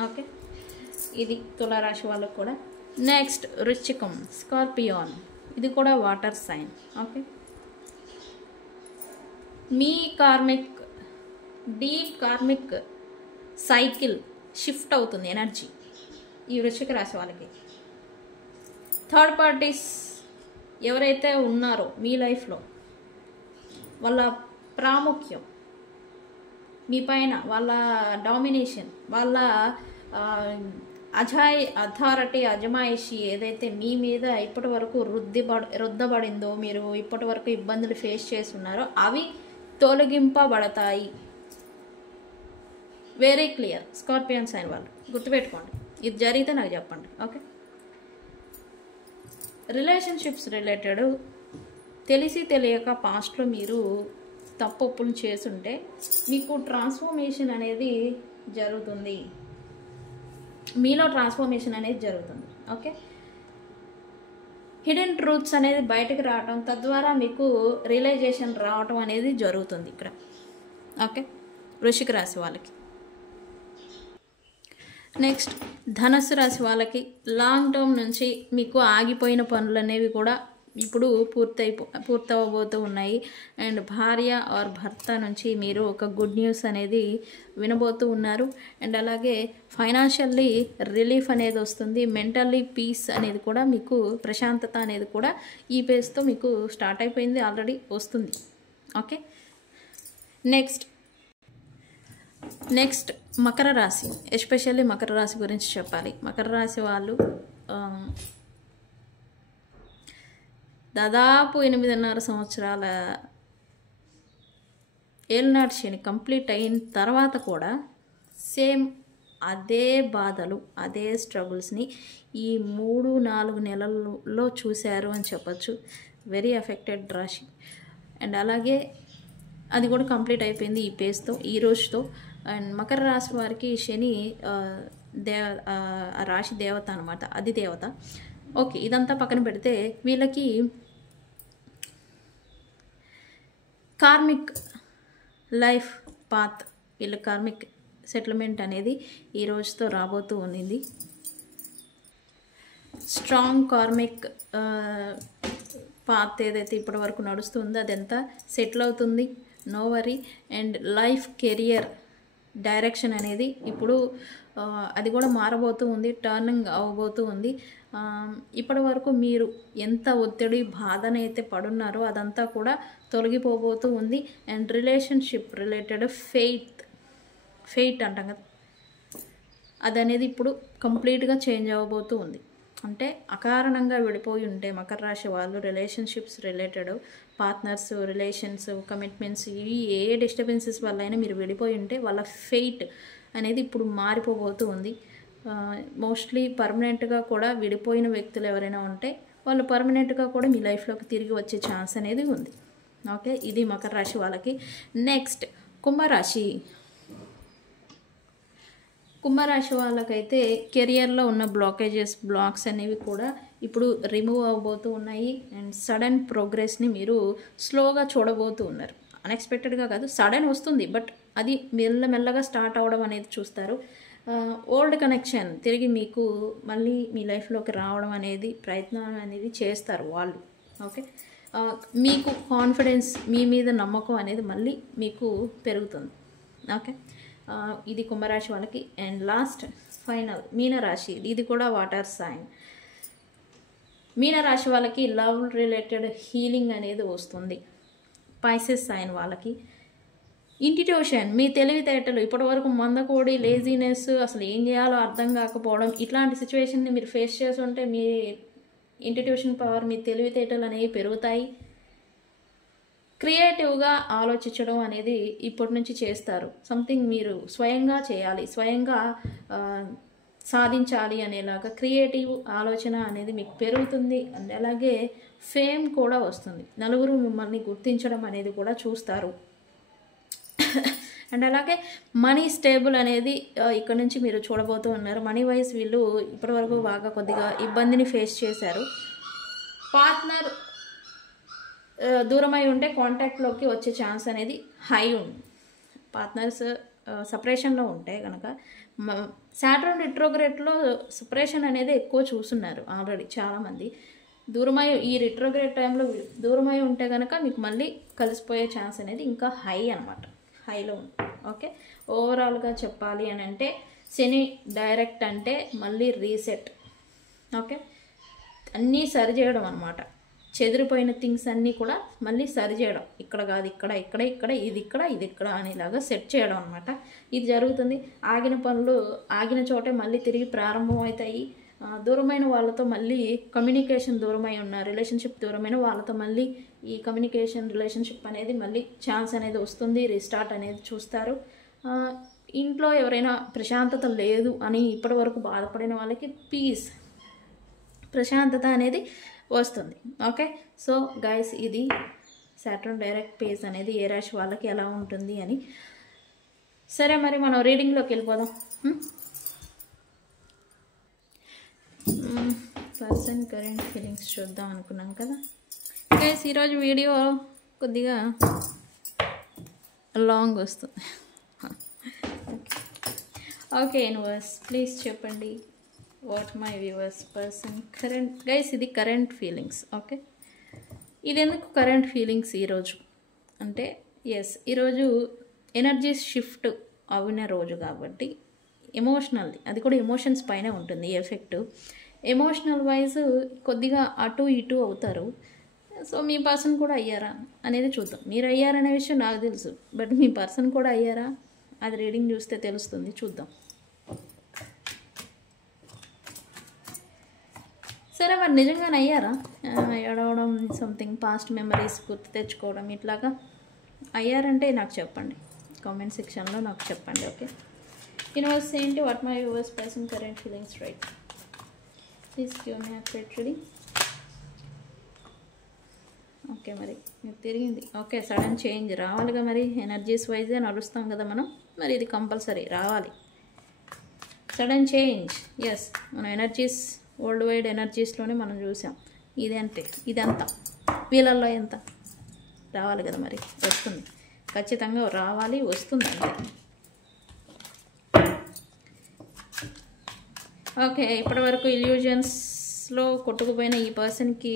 ఓకే, ఇది తులారాశి వాళ్ళకు కూడా. నెక్స్ట్ వృశ్చికం, స్కార్పియోన్, ఇది కూడా వాటర్ సైన్. ఓకే, మీ డీప్ కార్మిక్ సైకిల్ షిఫ్ట్ అవుతుంది ఎనర్జీ ఈ వృశ్చిక రాశి వాళ్ళకి. థర్డ్ పార్టీస్ ఎవరైతే ఉన్నారో మీ లైఫ్లో వాళ్ళ ప్రాముఖ్యం మీ పైన, వాళ్ళ డామినేషన్, వాళ్ళ అథారిటీ అజమాయిషి ఏదైతే మీ మీద ఇప్పటి వరకు రుద్దబడిందో, మీరు ఇప్పటి వరకు ఇబ్బందులు ఫేస్ చేస్తున్నారో అవి తొలగింపబడతాయి. వెరీ క్లియర్ స్కార్పియన్ సైన్ వాళ్ళు, గుర్తుపెట్టుకోండి. ఇది జరిగితే నాకు చెప్పండి. ఓకే, రిలేషన్షిప్స్ రిలేటెడ్ తెలిసి తెలియక పాస్ట్లో మీరు తప్పులు చేసుంటే మీకు ట్రాన్స్ఫర్మేషన్ అనేది జరుగుతుంది, మీలో ట్రాన్స్ఫర్మేషన్ అనేది జరుగుతుంది. ఓకే, హిడెన్ ట్రూత్స్ అనేది బయటకు రావటం, తద్వారా మీకు రియలైజేషన్ రావటం అనేది జరుగుతుంది ఇక్కడ. ఓకే, వృశ్చిక రాశి వాళ్ళకి. నెక్స్ట్ ధనుస్సు రాశి వాళ్ళకి లాంగ్ టర్మ్ నుంచి మీకు ఆగిపోయిన పనులు అనేవి కూడా ఇప్పుడు పూర్తవబోతూ ఉన్నాయి. అండ్ భార్య ఆర్ భర్త నుంచి మీరు ఒక గుడ్ న్యూస్ అనేది వినబోతూ ఉన్నారు. అండ్ అలాగే ఫైనాన్షియల్లీ రిలీఫ్ అనేది వస్తుంది, మెంటల్లీ పీస్ అనేది కూడా మీకు, ప్రశాంతత అనేది కూడా ఈ పేజ్తో మీకు స్టార్ట్ అయిపోయింది, ఆల్రెడీ వస్తుంది. ఓకే, నెక్స్ట్ మకర రాశి, ఎస్పెషల్లీ మకర రాశి గురించి చెప్పాలి. మకర రాశి వాళ్ళు దాదాపు 8.5 సంవత్సరాల ఏళ్ళనాటి శని కంప్లీట్ అయిన తర్వాత కూడా సేమ్ అదే బాధలు, అదే స్ట్రగుల్స్ని ఈ 3-4 నెలల్లో చూశారు అని చెప్పచ్చు. వెరీ ఎఫెక్టెడ్ రాశి. అండ్ అలాగే అది కూడా కంప్లీట్ అయిపోయింది ఈ పేజ్తో, ఈ రోజుతో. అండ్ మకర రాశి వారికి శని రాశి దేవత అనమాట, అది దేవత. ఓకే, ఇదంతా పక్కన పెడితే వీళ్ళకి కార్మిక్ లైఫ్ పాత్, వీళ్ళ కార్మిక్ సెటిల్మెంట్ అనేది ఈ రోజుతో రాబోతూ ఉన్నింది. స్ట్రాంగ్ కార్మిక్ పాత్ ఏదైతే ఇప్పటి వరకు నడుస్తుందో అదంతా సెటిల్ అవుతుంది, no worry. And life career direction అనేది ఇప్పుడు అది కూడా మారబోతూ ఉంది, టర్నింగ్ అవ్వబోతూ ఉంది. ఇప్పటి వరకు మీరు ఎంత ఒత్తిడి బాధనైతే పడున్నారో అదంతా కూడా తొలగిపోబోతూ ఉంది. అండ్ రిలేషన్షిప్ రిలేటెడ్ ఫెయిట్ అంటాం కదా, అది అనేది ఇప్పుడు కంప్లీట్గా చేంజ్ అవ్వబోతూ ఉంది. అంటే అకారణంగా విడిపోయి ఉంటే మకర రాశి వాళ్ళు relationships related, partners, relations, commitments, ఇవి ఏ డిస్టర్బెన్సెస్ వల్ల అయినా మీరు విడిపోయి ఉంటే వాళ్ళ ఫెయిట్ అనేది ఇప్పుడు మారిపోబోతూ ఉంది. మోస్ట్లీ పర్మనెంట్గా కూడా విడిపోయిన వ్యక్తులు ఎవరైనా ఉంటే వాళ్ళు పర్మనెంట్గా కూడా మీ లైఫ్లోకి తిరిగి వచ్చే ఛాన్స్ అనేది ఉంది. ఓకే, ఇది మకర రాశి వాళ్ళకి. నెక్స్ట్ కుంభరాశి వాళ్ళకైతే కెరియర్లో ఉన్న బ్లాక్స్ అనేవి కూడా ఇప్పుడు రిమూవ్ అవ్వబోతూ ఉన్నాయి. అండ్ సడన్ ప్రోగ్రెస్ని మీరు స్లోగా చూడబోతూ ఉన్నారు. అన్ఎక్స్పెక్టెడ్గా కాదు, సడన్ వస్తుంది, బట్ అది మెల్లమెల్లగా స్టార్ట్ అవ్వడం అనేది చూస్తారు. ఓల్డ్ కనెక్షన్ తిరిగి మీకు మళ్ళీ మీ లైఫ్లోకి రావడం అనేది ప్రయత్నం అనేది చేస్తారు వాళ్ళు. ఓకే, మీకు కాన్ఫిడెన్స్, మీ మీద నమ్మకం అనేది మళ్ళీ మీకు పెరుగుతుంది. ఓకే, ఇది కుంభరాశి వాళ్ళకి. అండ్ లాస్ట్ ఫైనల్ మీనరాశి, ఇది కూడా వాటర్ సైన్. మీనరాశి వాళ్ళకి లవ్ రిలేటెడ్ హీలింగ్ అనేది వస్తుంది. పైసెస్ సైన్ వాళ్ళకి ఇంటిట్యూషన్, మీ తెలివితేటలు, ఇప్పటివరకు మందకోడి, లేజీనెస్, అసలు ఏం చేయాలో అర్థం కాకపోవడం, ఇట్లాంటి సిచ్యువేషన్ని మీరు ఫేస్ చేసి ఉంటే మీ ఇంటిట్యూషన్ పవర్, మీ తెలివితేటలు అనేవి పెరుగుతాయి. క్రియేటివ్గా ఆలోచించడం అనేది ఇప్పటి నుంచి చేస్తారు. సంథింగ్ మీరు స్వయంగా చేయాలి, స్వయంగా సాధించాలి అనేలాగా క్రియేటివ్ ఆలోచన అనేది మీకు పెరుగుతుంది. అండ్ అలాగే ఫేమ్ కూడా వస్తుంది, నలుగురు మిమ్మల్ని గుర్తించడం అనేది కూడా చూస్తారు. అండ్ అలాగే మనీ స్టేబుల్ అనేది ఇక్కడ నుంచి మీరు చూడబోతూ ఉన్నారు. మనీ వైజ్ వీళ్ళు ఇప్పటివరకు బాగా కొద్దిగా ఇబ్బందిని ఫేస్ చేశారు. పార్ట్నర్ దూరమై ఉంటే కాంటాక్ట్లోకి వచ్చే ఛాన్స్ అనేది హై ఉంది. పార్ట్నర్స్ సపరేషన్లో ఉంటే కనుక, సాటర్న్ రిట్రోగ్రేడ్లో సపరేషన్ అనేది ఎక్కువ చూస్తున్నారు ఆల్రెడీ చాలామంది. దూరమై ఈ రిట్రోగ్రేడ్ టైంలో దూరమై ఉంటే కనుక మీకు మళ్ళీ కలిసిపోయే ఛాన్స్ అనేది ఇంకా హై అనమాట, హైలో ఉంది. ఓకే, ఓవరాల్గా చెప్పాలి అని అంటే శని డైరెక్ట్ అంటే మళ్ళీ రీసెట్. ఓకే, అన్నీ సరిచేయడం అనమాట. చెదిరిపోయిన థింగ్స్ అన్నీ కూడా మళ్ళీ సరి చేయడం, ఇక్కడ కాదు ఇక్కడ, ఇక్కడ ఇక్కడ, ఇది ఇక్కడ, ఇది ఇక్కడ అనేలాగా సెట్ చేయడం అనమాట. ఇది జరుగుతుంది. ఆగిన పనులు ఆగిన చోటే మళ్ళీ తిరిగి ప్రారంభం అవుతాయి. దూరమైన వాళ్ళతో మళ్ళీ కమ్యూనికేషన్, దూరమై ఉన్న రిలేషన్షిప్ దూరమైన వాళ్ళతో మళ్ళీ ఈ కమ్యూనికేషన్ రిలేషన్షిప్ అనేది మళ్ళీ ఛాన్స్ అనేది వస్తుంది. రీస్టార్ట్ అనేది చూస్తారు. ఇంట్లో ఎవరైనా ప్రశాంతత లేదు అని ఇప్పటి వరకు బాధపడిన వాళ్ళకి పీస్, ప్రశాంతత అనేది వస్తుంది. ఓకే, సో గైస్, ఇది సాటర్న్ డైరెక్ట్ పేజ్ అనేది ఏ రాశి వాళ్ళకి ఎలా ఉంటుంది అని. సరే, మరి మనం రీడింగ్లోకి వెళ్ళిపోదాం. పర్సన్ కరెంట్ ఫీలింగ్స్ చూద్దాం అనుకున్నాం కదా గైస్. ఈరోజు వీడియో కొద్దిగా లాంగ్ వస్తుంది. ఓకే యూనివర్స్, ప్లీజ్ చెప్పండి what my viewers person current. Guys, ఇది కరెంట్ ఫీలింగ్స్. ఓకే, ఇది ఎందుకు కరెంట్ ఫీలింగ్స్ ఈరోజు అంటే, ఎస్, ఈరోజు ఎనర్జీ షిఫ్ట్ అయిన రోజు కాబట్టి ఎమోషనల్ది, అది కూడా ఎమోషన్స్ పైన ఉంటుంది ఎఫెక్ట్. ఎమోషనల్ వైజ్ కొద్దిగా అటు ఇటు అవుతారు. సో మీ పర్సన్ కూడా అయ్యారా అనేది చూద్దాం. మీరు అయ్యారనే విషయం నాకు తెలుసు, బట్ మీ పర్సన్ కూడా అయ్యారా అది రీడింగ్ చూస్తే తెలుస్తుంది. చూద్దాం. సరే, మరి నిజంగానే అయ్యారా? ఏడవడం, సంథింగ్ పాస్ట్ మెమరీస్ గుర్తు తెచ్చుకోవడం, ఇట్లాగా అయ్యారంటే నాకు చెప్పండి, కామెంట్ సెక్షన్లో నాకు చెప్పండి. ఓకే, యూనివర్స్ ఏంటి what my viewers person current feelings right. Please give me accurate reading. Okay, మరి మీకు తిరిగింది. ఓకే, సడన్ చేంజ్ రావాలిగా, మరి ఎనర్జీస్ వైజే నడుస్తాం కదా మనం, మరి ఇది కంపల్సరీ రావాలి. సడన్ చేంజ్, ఎస్, మన ఎనర్జీస్ వరల్డ్ వైడ్ ఎనర్జీస్లోనే మనం చూసాం. ఇదంటే ఇదంతా వీళ్ళల్లో ఎంత రావాలి కదా, మరి వస్తుంది, ఖచ్చితంగా రావాలి, వస్తుంది అంతే. ఓకే, ఇప్పటి వరకు ఇల్యూజన్స్లో కొట్టుకుపోయిన ఈ పర్సన్కి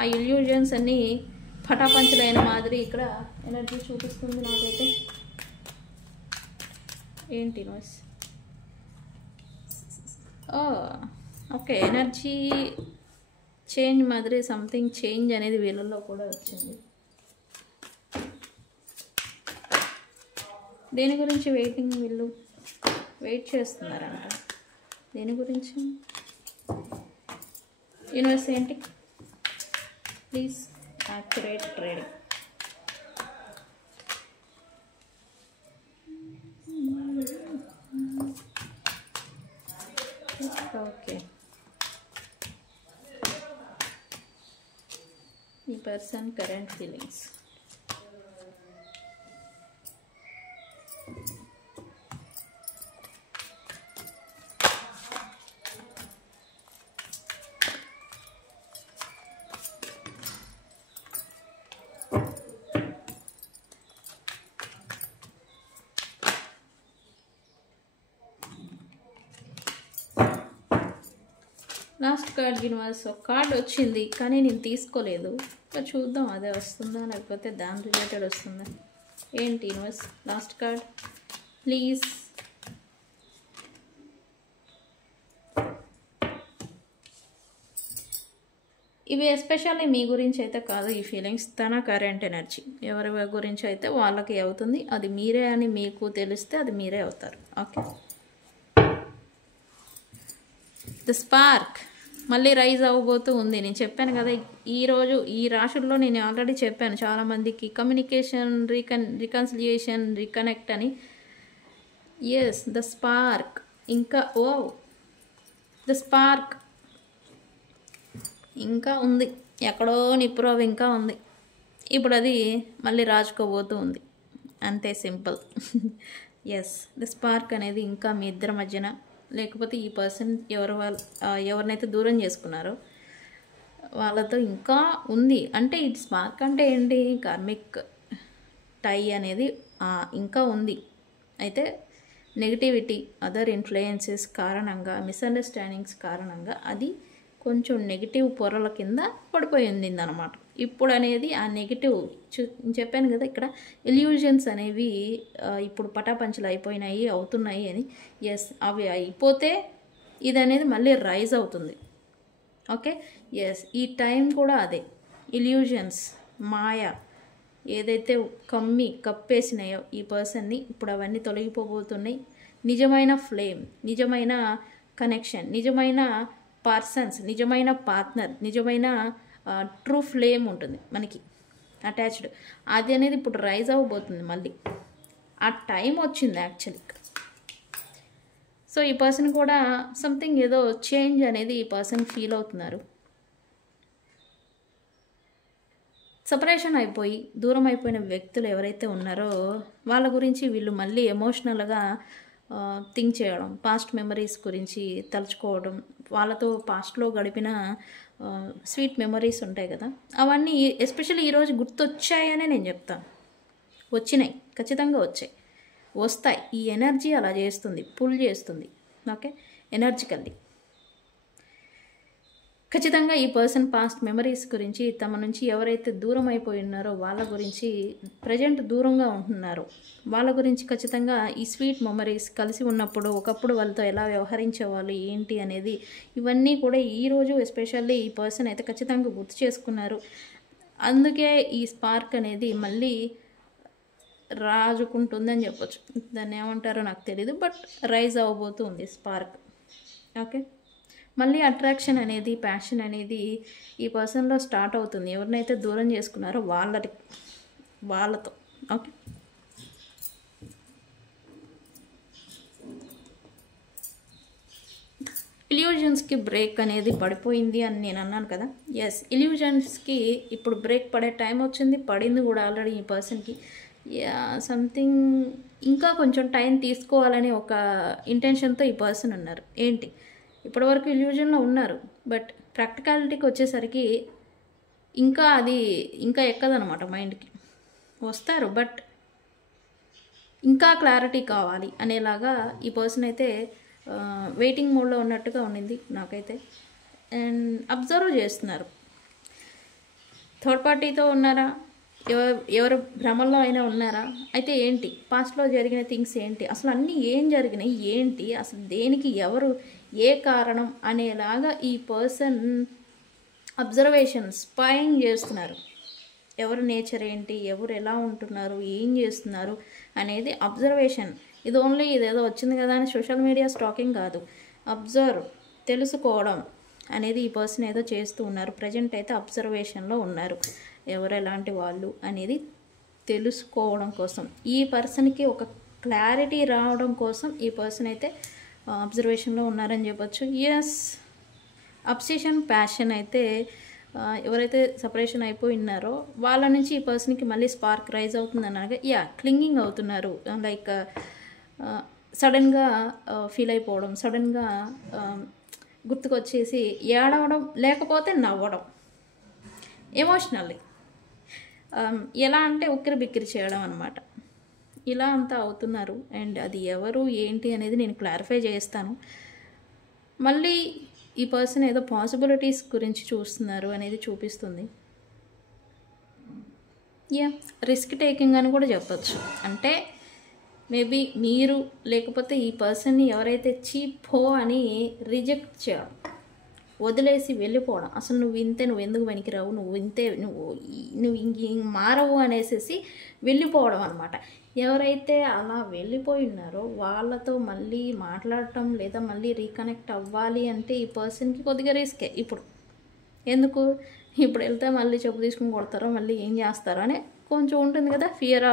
ఆ ఇల్యూజన్స్ అన్నీ పటాపంచలైన మాదిరి ఇక్కడ ఎనర్జీ చూపిస్తుంది నాకైతే. ఏంటి నోస్? ఓకే, ఎనర్జీ చేంజ్ మాదిరి సంథింగ్ చేంజ్ అనేది వీళ్ళల్లో కూడా వచ్చింది. దేని గురించి వెయిటింగ్? వీళ్ళు వెయిట్ చేస్తున్నారంట. దేని గురించి? యూనివర్స్ ఏంటి? Please accurate reading. ఓకే, ఈ person current feelings. Last card universe, ఒక కార్డ్ వచ్చింది కానీ నేను తీసుకోలేదు. చూద్దాం అదే వస్తుందా లేకపోతే దాని రిలేటెడ్ వస్తుందా. ఏంటి యూనివర్స్? Last card please. ఇవి ఎస్పెషల్లీ మీ గురించి అయితే కాదు ఈ ఫీలింగ్స్, తన కరెంట్ ఎనర్జీ ఎవరి గురించి అయితే వాళ్ళకి అవుతుంది. అది మీరే అని మీకు తెలిస్తే అది మీరే అవుతారు. ఓకే, ద స్పార్క్ మళ్ళీ రైజ్ అవ్వబోతూ ఉంది. నేను చెప్పాను కదా ఈరోజు ఈ రాశుల్లో నేను ఆల్రెడీ చెప్పాను చాలామందికి కమ్యూనికేషన్, రికన్సిలియేషన్, రికనెక్ట్ అని. ఎస్, ద స్పార్క్ ఇంకా ద స్పార్క్ ఇంకా ఉంది, ఎక్కడో నిప్పురవ్వ ఇంకా ఉంది. ఇప్పుడు అది మళ్ళీ రాజుకోబోతూ ఉంది, అంతే సింపుల్. ఎస్, ద స్పార్క్ అనేది ఇంకా మీ ఇద్దరి మధ్యన, లేకపోతే ఈ పర్సన్ ఎవరినైతే దూరం చేసుకున్నారో వాళ్ళతో ఇంకా ఉంది. అంటే ఈ స్పార్క్ అంటే ఏంటి, కార్మిక్ టై అనేది ఇంకా ఉంది. అయితే నెగిటివిటీ, అదర్ ఇన్ఫ్లుయెన్సెస్ కారణంగా, మిస్అండర్స్టాండింగ్స్ కారణంగా అది కొంచెం నెగిటివ్ పొరల కింద పడిపోయింది అన్నమాట. ఇప్పుడు అనేది ఆ నెగిటివ్ చెప్పాను కదా ఇక్కడ ఇల్యూజన్స్ అనేవి ఇప్పుడు పటాపంచలు అయిపోయినాయి, అవుతున్నాయి అని. ఎస్, అవి అయిపోతే ఇది అనేది మళ్ళీ రైజ్ అవుతుంది. ఓకే, ఎస్, ఈ టైం కూడా అదే. ఇల్యూజన్స్, మాయ ఏదైతే కప్పేసినాయో ఈ పర్సన్ని, ఇప్పుడు అవన్నీ తొలగిపోబోతున్నాయి. నిజమైన ఫ్లేమ్, నిజమైన కనెక్షన్, నిజమైన పర్సన్స్, నిజమైన పార్ట్నర్, నిజమైన ట్రూ ఫ్లేమ్ ఉంటుంది మనకి అటాచ్డ్. అది అనేది ఇప్పుడు రైజ్ అవ్వబోతుంది మళ్ళీ. ఆ టైం వచ్చింది యాక్చువల్లీ. సో ఈ పర్సన్ కూడా సంథింగ్ ఏదో చేంజ్ అనేది ఈ పర్సన్ ఫీల్ అవుతున్నారు. సపరేషన్ అయిపోయి దూరం అయిపోయిన వ్యక్తులు ఎవరైతే ఉన్నారో వాళ్ళ గురించి వీళ్ళు మళ్ళీ ఎమోషనల్గా థింక్ చేయడం, పాస్ట్ మెమరీస్ గురించి తలుచుకోవడం, వాళ్ళతో పాస్ట్లో గడిపిన స్వీట్ మెమరీస్ ఉంటాయి కదా, అవన్నీ ఎస్పెషల్లీ ఈరోజు గుర్తొచ్చాయనే నేను చెప్తాను. వచ్చినాయి, ఖచ్చితంగా వస్తాయి. ఈ ఎనర్జీ అలా చేస్తుంది, పుల్ చేస్తుంది. ఓకే, ఎనర్జికల్లీ ఖచ్చితంగా ఈ పర్సన్ పాస్ట్ మెమరీస్ గురించి, తమ నుంచి ఎవరైతే దూరం అయిపోయి ఉన్నారో వాళ్ళ గురించి, ప్రజెంట్ దూరంగా ఉంటున్నారో వాళ్ళ గురించి ఖచ్చితంగా ఈ స్వీట్ మెమరీస్, కలిసి ఉన్నప్పుడు ఒకప్పుడు వాళ్ళతో ఎలా వ్యవహరించేవాళ్ళు ఏంటి అనేది, ఇవన్నీ కూడా ఈరోజు ఎస్పెషల్లీ ఈ పర్సన్ అయితే ఖచ్చితంగా గుర్తు చేసుకున్నారు. అందుకే ఈ స్పార్క్ అనేది మళ్ళీ రాజుకుంటుందని చెప్పొచ్చు. దాన్ని ఏమంటారో నాకు తెలీదు, బట్ రైజ్ అవ్వబోతుంది స్పార్క్. ఓకే, మళ్ళీ అట్రాక్షన్ అనేది, ప్యాషన్ అనేది ఈ పర్సన్లో స్టార్ట్ అవుతుంది. ఎవరినైతే దూరం చేసుకున్నారో వాళ్ళతో. ఓకే, ఇల్యూజన్స్కి బ్రేక్ అనేది పడిపోయింది అని నేను అన్నాను కదా. ఎస్, ఇల్యూజన్స్కి ఇప్పుడు బ్రేక్ పడే టైం వచ్చింది, పడింది కూడా ఆల్రెడీ ఈ పర్సన్కి. సంథింగ్ ఇంకా కొంచెం టైం తీసుకోవాలని ఒక ఇంటెన్షన్తో ఈ పర్సన్ ఉన్నారు. ఏంటి, ఇప్పటివరకు ఇల్యూజన్లో ఉన్నారు, బట్ ప్రాక్టికాలిటీకి వచ్చేసరికి ఇంకా ఎక్కదనమాట మైండ్కి. వస్తారు, బట్ ఇంకా క్లారిటీ కావాలి అనేలాగా ఈ పర్సన్ అయితే వెయిటింగ్ మోడ్లో ఉన్నట్టుగా ఉండింది నాకైతే. అండ్ అబ్జర్వ్ చేస్తున్నారు. థర్డ్ పార్టీతో ఉన్నారా, ఎవరు భ్రమల్లో అయినా ఉన్నారా, అయితే ఏంటి పాస్ట్లో జరిగిన థింగ్స్ ఏంటి, అసలు అన్నీ ఏం జరిగినాయి ఏంటి, అసలు దేనికి ఎవరు ఏ కారణం అనేలాగా ఈ పర్సన్ అబ్జర్వేషన్, స్పైయింగ్ చేస్తున్నారు. ఎవరు నేచర్ ఏంటి, ఎవరు ఎలా ఉంటున్నారు, ఏం చేస్తున్నారు అనేది అబ్జర్వేషన్. ఇది ఓన్లీ ఇదేదో వచ్చింది కదా అని సోషల్ మీడియా స్టాకింగ్ కాదు, అబ్జర్వ్, తెలుసుకోవడం అనేది ఈ పర్సన్ ఏదో చేస్తూ ఉన్నారు. ప్రజెంట్ అయితే అబ్జర్వేషన్లో ఉన్నారు. ఎవరు ఎలాంటి వాళ్ళు అనేది తెలుసుకోవడం కోసం, ఈ పర్సన్కి ఒక క్లారిటీ రావడం కోసం ఈ పర్సన్ అయితే అబ్జర్వేషన్లో ఉన్నారని చెప్పొచ్చు. ఎస్, అబ్సెషన్, ప్యాషన్ అయితే ఎవరైతే సపరేషన్ అయిపోయి ఉన్నారో వాళ్ళ నుంచి ఈ పర్సన్కి మళ్ళీ స్పార్క్ రైజ్ అవుతుంది అనగా క్లింగింగ్ అవుతున్నారు. లైక్ సడన్గా ఫీల్ అయిపోవడం, సడన్గా గుర్తుకొచ్చేసి ఏడవడం, లేకపోతే నవ్వడం, ఎమోషనల్లీ ఎలా అంటే ఉక్కిరి బిక్కిరి చేయడం అనమాట. ఇలా అంతా అవుతున్నారు. అండ్ అది ఎవరు ఏంటి అనేది నేను క్లారిఫై చేస్తాను. మళ్ళీ ఈ పర్సన్ ఏదో పాసిబిలిటీస్ గురించి చూస్తున్నారు అనేది చూపిస్తుంది. రిస్క్ టేకింగ్ అని కూడా చెప్పచ్చు. అంటే మేబీ మీరు లేకపోతే ఈ పర్సన్ని ఎవరైతే చీప్ హో అని రిజెక్ట్ చేయడం, వదిలేసి వెళ్ళిపోవడం. అసలు నువ్వు ఇంతే, నువ్వు ఎందుకు పనికిరావు, నువ్వు ఇంతే, నువ్వు ఇంక మారవు అనేసి వెళ్ళిపోవడం అనమాట. ఎవరైతే అలా వెళ్ళిపోయి ఉన్నారో వాళ్ళతో మళ్ళీ మాట్లాడటం లేదా మళ్ళీ రీకనెక్ట్ అవ్వాలి అంటే ఈ పర్సన్కి కొద్దిగా రిస్కే. ఎందుకు ఇప్పుడు వెళ్తే మళ్ళీ చెప్పు తీసుకుని కొడతారో, మళ్ళీ ఏం చేస్తారో అని కొంచెం ఉంటుంది కదా, ఫియర్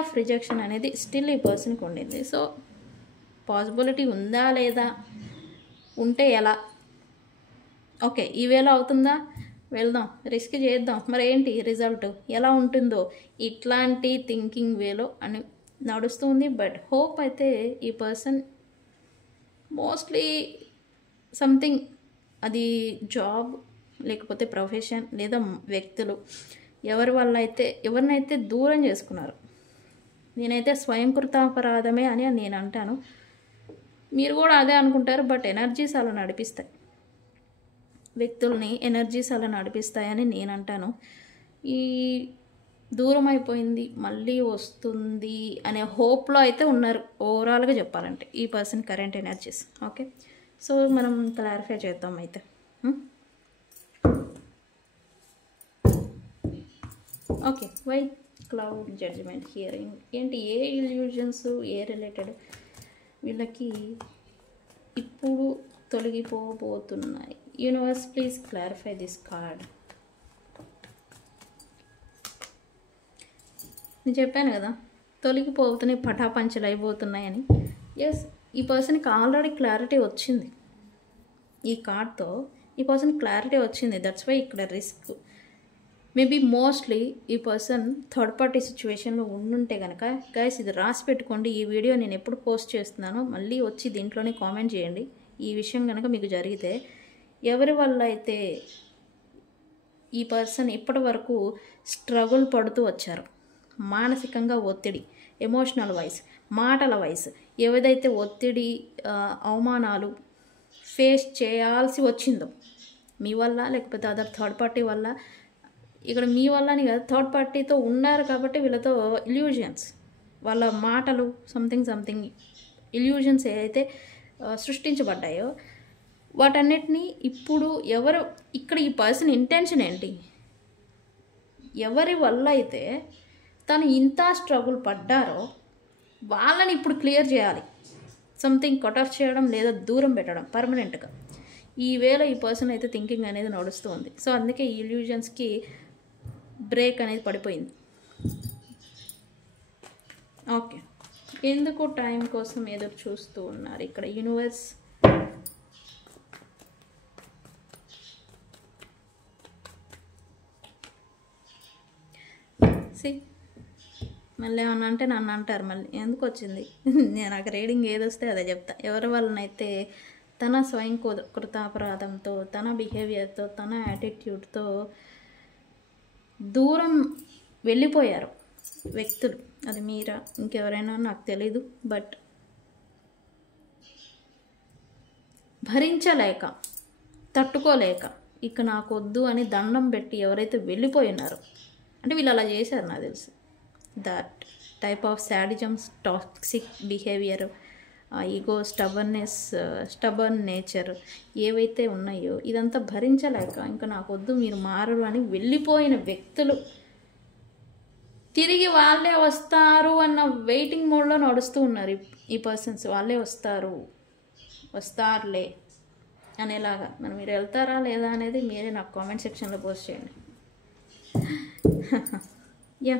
ఆఫ్ రిజెక్షన్ అనేది స్టిల్ ఈ పర్సన్కి ఉండింది. సో పాసిబిలిటీ ఉందా లేదా, ఉంటే ఎలా, ఓకే ఈ వేలో అవుతుందా, వెళ్దాం, రిస్క్ చేద్దాం, మరి ఏంటి రిజల్ట్ ఎలా ఉంటుందో, ఇట్లాంటి థింకింగ్ వేలో అని నడుస్తుంది. బట్ హోప్ అయితే ఈ పర్సన్ మోస్ట్లీ సంథింగ్, అది జాబ్ లేకపోతే ప్రొఫెషన్ లేదా వ్యక్తులు ఎవరినైతే దూరం చేసుకున్నారు. నేనైతే స్వయంకృతాపరాధమే అని నేను అంటాను, మీరు కూడా అదే అనుకుంటారు. బట్ ఎనర్జీస్ అలా నడిపిస్తాయి, వ్యక్తుల్ని ఎనర్జీస్ అలా నడిపిస్తాయని నేను అంటాను. ఈ దూరం అయిపోయింది మళ్ళీ వస్తుంది అనే హోప్లో అయితే ఉన్నారు ఓవరాల్గా చెప్పాలంటే ఈ person current energies. Okay, so మనం క్లారిఫై చేద్దాం అయితే. Okay, why cloud judgement hearing ఏంటి, ఏ ఇల్యూజన్స్, ఏ రిలేటెడ్ వీళ్ళకి ఇప్పుడు తొలగిపోబోతున్నాయి. Universe please clarify this card. నేను చెప్పాను కదా తొలగిపోతున్నాయి, పటాపంచలు అయిపోతున్నాయని. ఎస్, ఈ పర్సన్కి ఆల్రెడీ క్లారిటీ వచ్చింది, ఈ కార్డ్తో ఈ పర్సన్ క్లారిటీ వచ్చింది. దట్స్ వై ఇక్కడ రిస్క్. మేబీ మోస్ట్లీ ఈ పర్సన్ థర్డ్ పార్టీ సిచ్యువేషన్లో ఉండుంటే కనుక, గైస్ ఇది రాసి పెట్టుకోండి. ఈ వీడియో నేను ఎప్పుడు పోస్ట్ చేస్తున్నానో మళ్ళీ వచ్చి దీంట్లోనే కామెంట్ చేయండి. ఈ విషయం కనుక మీకు జరిగితే, ఎవరి వల్ల అయితే ఈ పర్సన్ ఇప్పటి వరకు స్ట్రగుల్ పడుతూ వచ్చారు, మానసికంగా ఒత్తిడి, ఎమోషనల్ వైజ్, మాటల వైజ్ ఏదైతే ఒత్తిడి, అవమానాలు ఫేస్ చేయాల్సి వచ్చిందో మీ వల్ల లేకపోతే అదర్ థర్డ్ పార్టీ వల్ల, ఇక్కడ మీ వల్లని కదా, థర్డ్ పార్టీతో ఉన్నారు కాబట్టి వీళ్ళతో ఇల్యూజన్స్, వాళ్ళ మాటలు సంథింగ్ ఇల్యూజన్స్ ఏదైతే సృష్టించబడ్డాయో వాటన్నిటినీ ఇప్పుడు ఇక్కడ ఈ పర్సన్ ఇంటెన్షన్ ఏంటి, ఎవరి వల్ల అయితే తను ఇంత స్ట్రగుల్ పడ్డారో వాళ్ళని ఇప్పుడు క్లియర్ చేయాలి. సంథింగ్ కట్ చేయడం లేదా దూరం పెట్టడం పర్మనెంట్గా. ఈ వేళ ఈ పర్సన్ అయితే థింకింగ్ అనేది నడుస్తూ ఉంది. సో అందుకే ఈ ఇల్యూజన్స్కి బ్రేక్ అనేది పడిపోయింది. ఓకే, ఎందుకు టైం కోసం ఎదురు చూస్తూ ఉన్నారు ఇక్కడ యూనివర్స్. మళ్ళీ ఏమన్నా అంటే నన్ను అంటారు, మళ్ళీ ఎందుకు వచ్చింది, నేను నాకు రీడింగ్ ఏదొస్తే అదే చెప్తా. ఎవరి వలనైతే తన స్వయం కృతాపరాధంతో, తన బిహేవియర్తో, తన యాటిట్యూడ్తో దూరం వెళ్ళిపోయారు వ్యక్తులు, అది మీరా ఇంకెవరైనా నాకు తెలీదు. బట్ భరించలేక, తట్టుకోలేక ఇక నాకు వద్దు అని దండం పెట్టి ఎవరైతే వెళ్ళిపోయినారో, అంటే వీళ్ళు అలా చేశారు నాకు తెలుసు. That type of sadisms, toxic behaviour, ego, stubborn nature ఏవైతే ఉన్నాయో ఇదంతా భరించలేక ఇంకా నాకు వద్దు మీరు మారరు అని వెళ్ళిపోయిన వ్యక్తులు తిరిగి వాళ్ళే వస్తారు అన్న వెయిటింగ్ మోడ్లో నడుస్తూ ఉన్నారు ఈ పర్సన్స్. వాళ్ళే వస్తారులే అనేలాగా. మరి మీరు వెళ్తారా లేదా అనేది మీరే నాకు కామెంట్ సెక్షన్లో పోస్ట్ చేయండి. యా,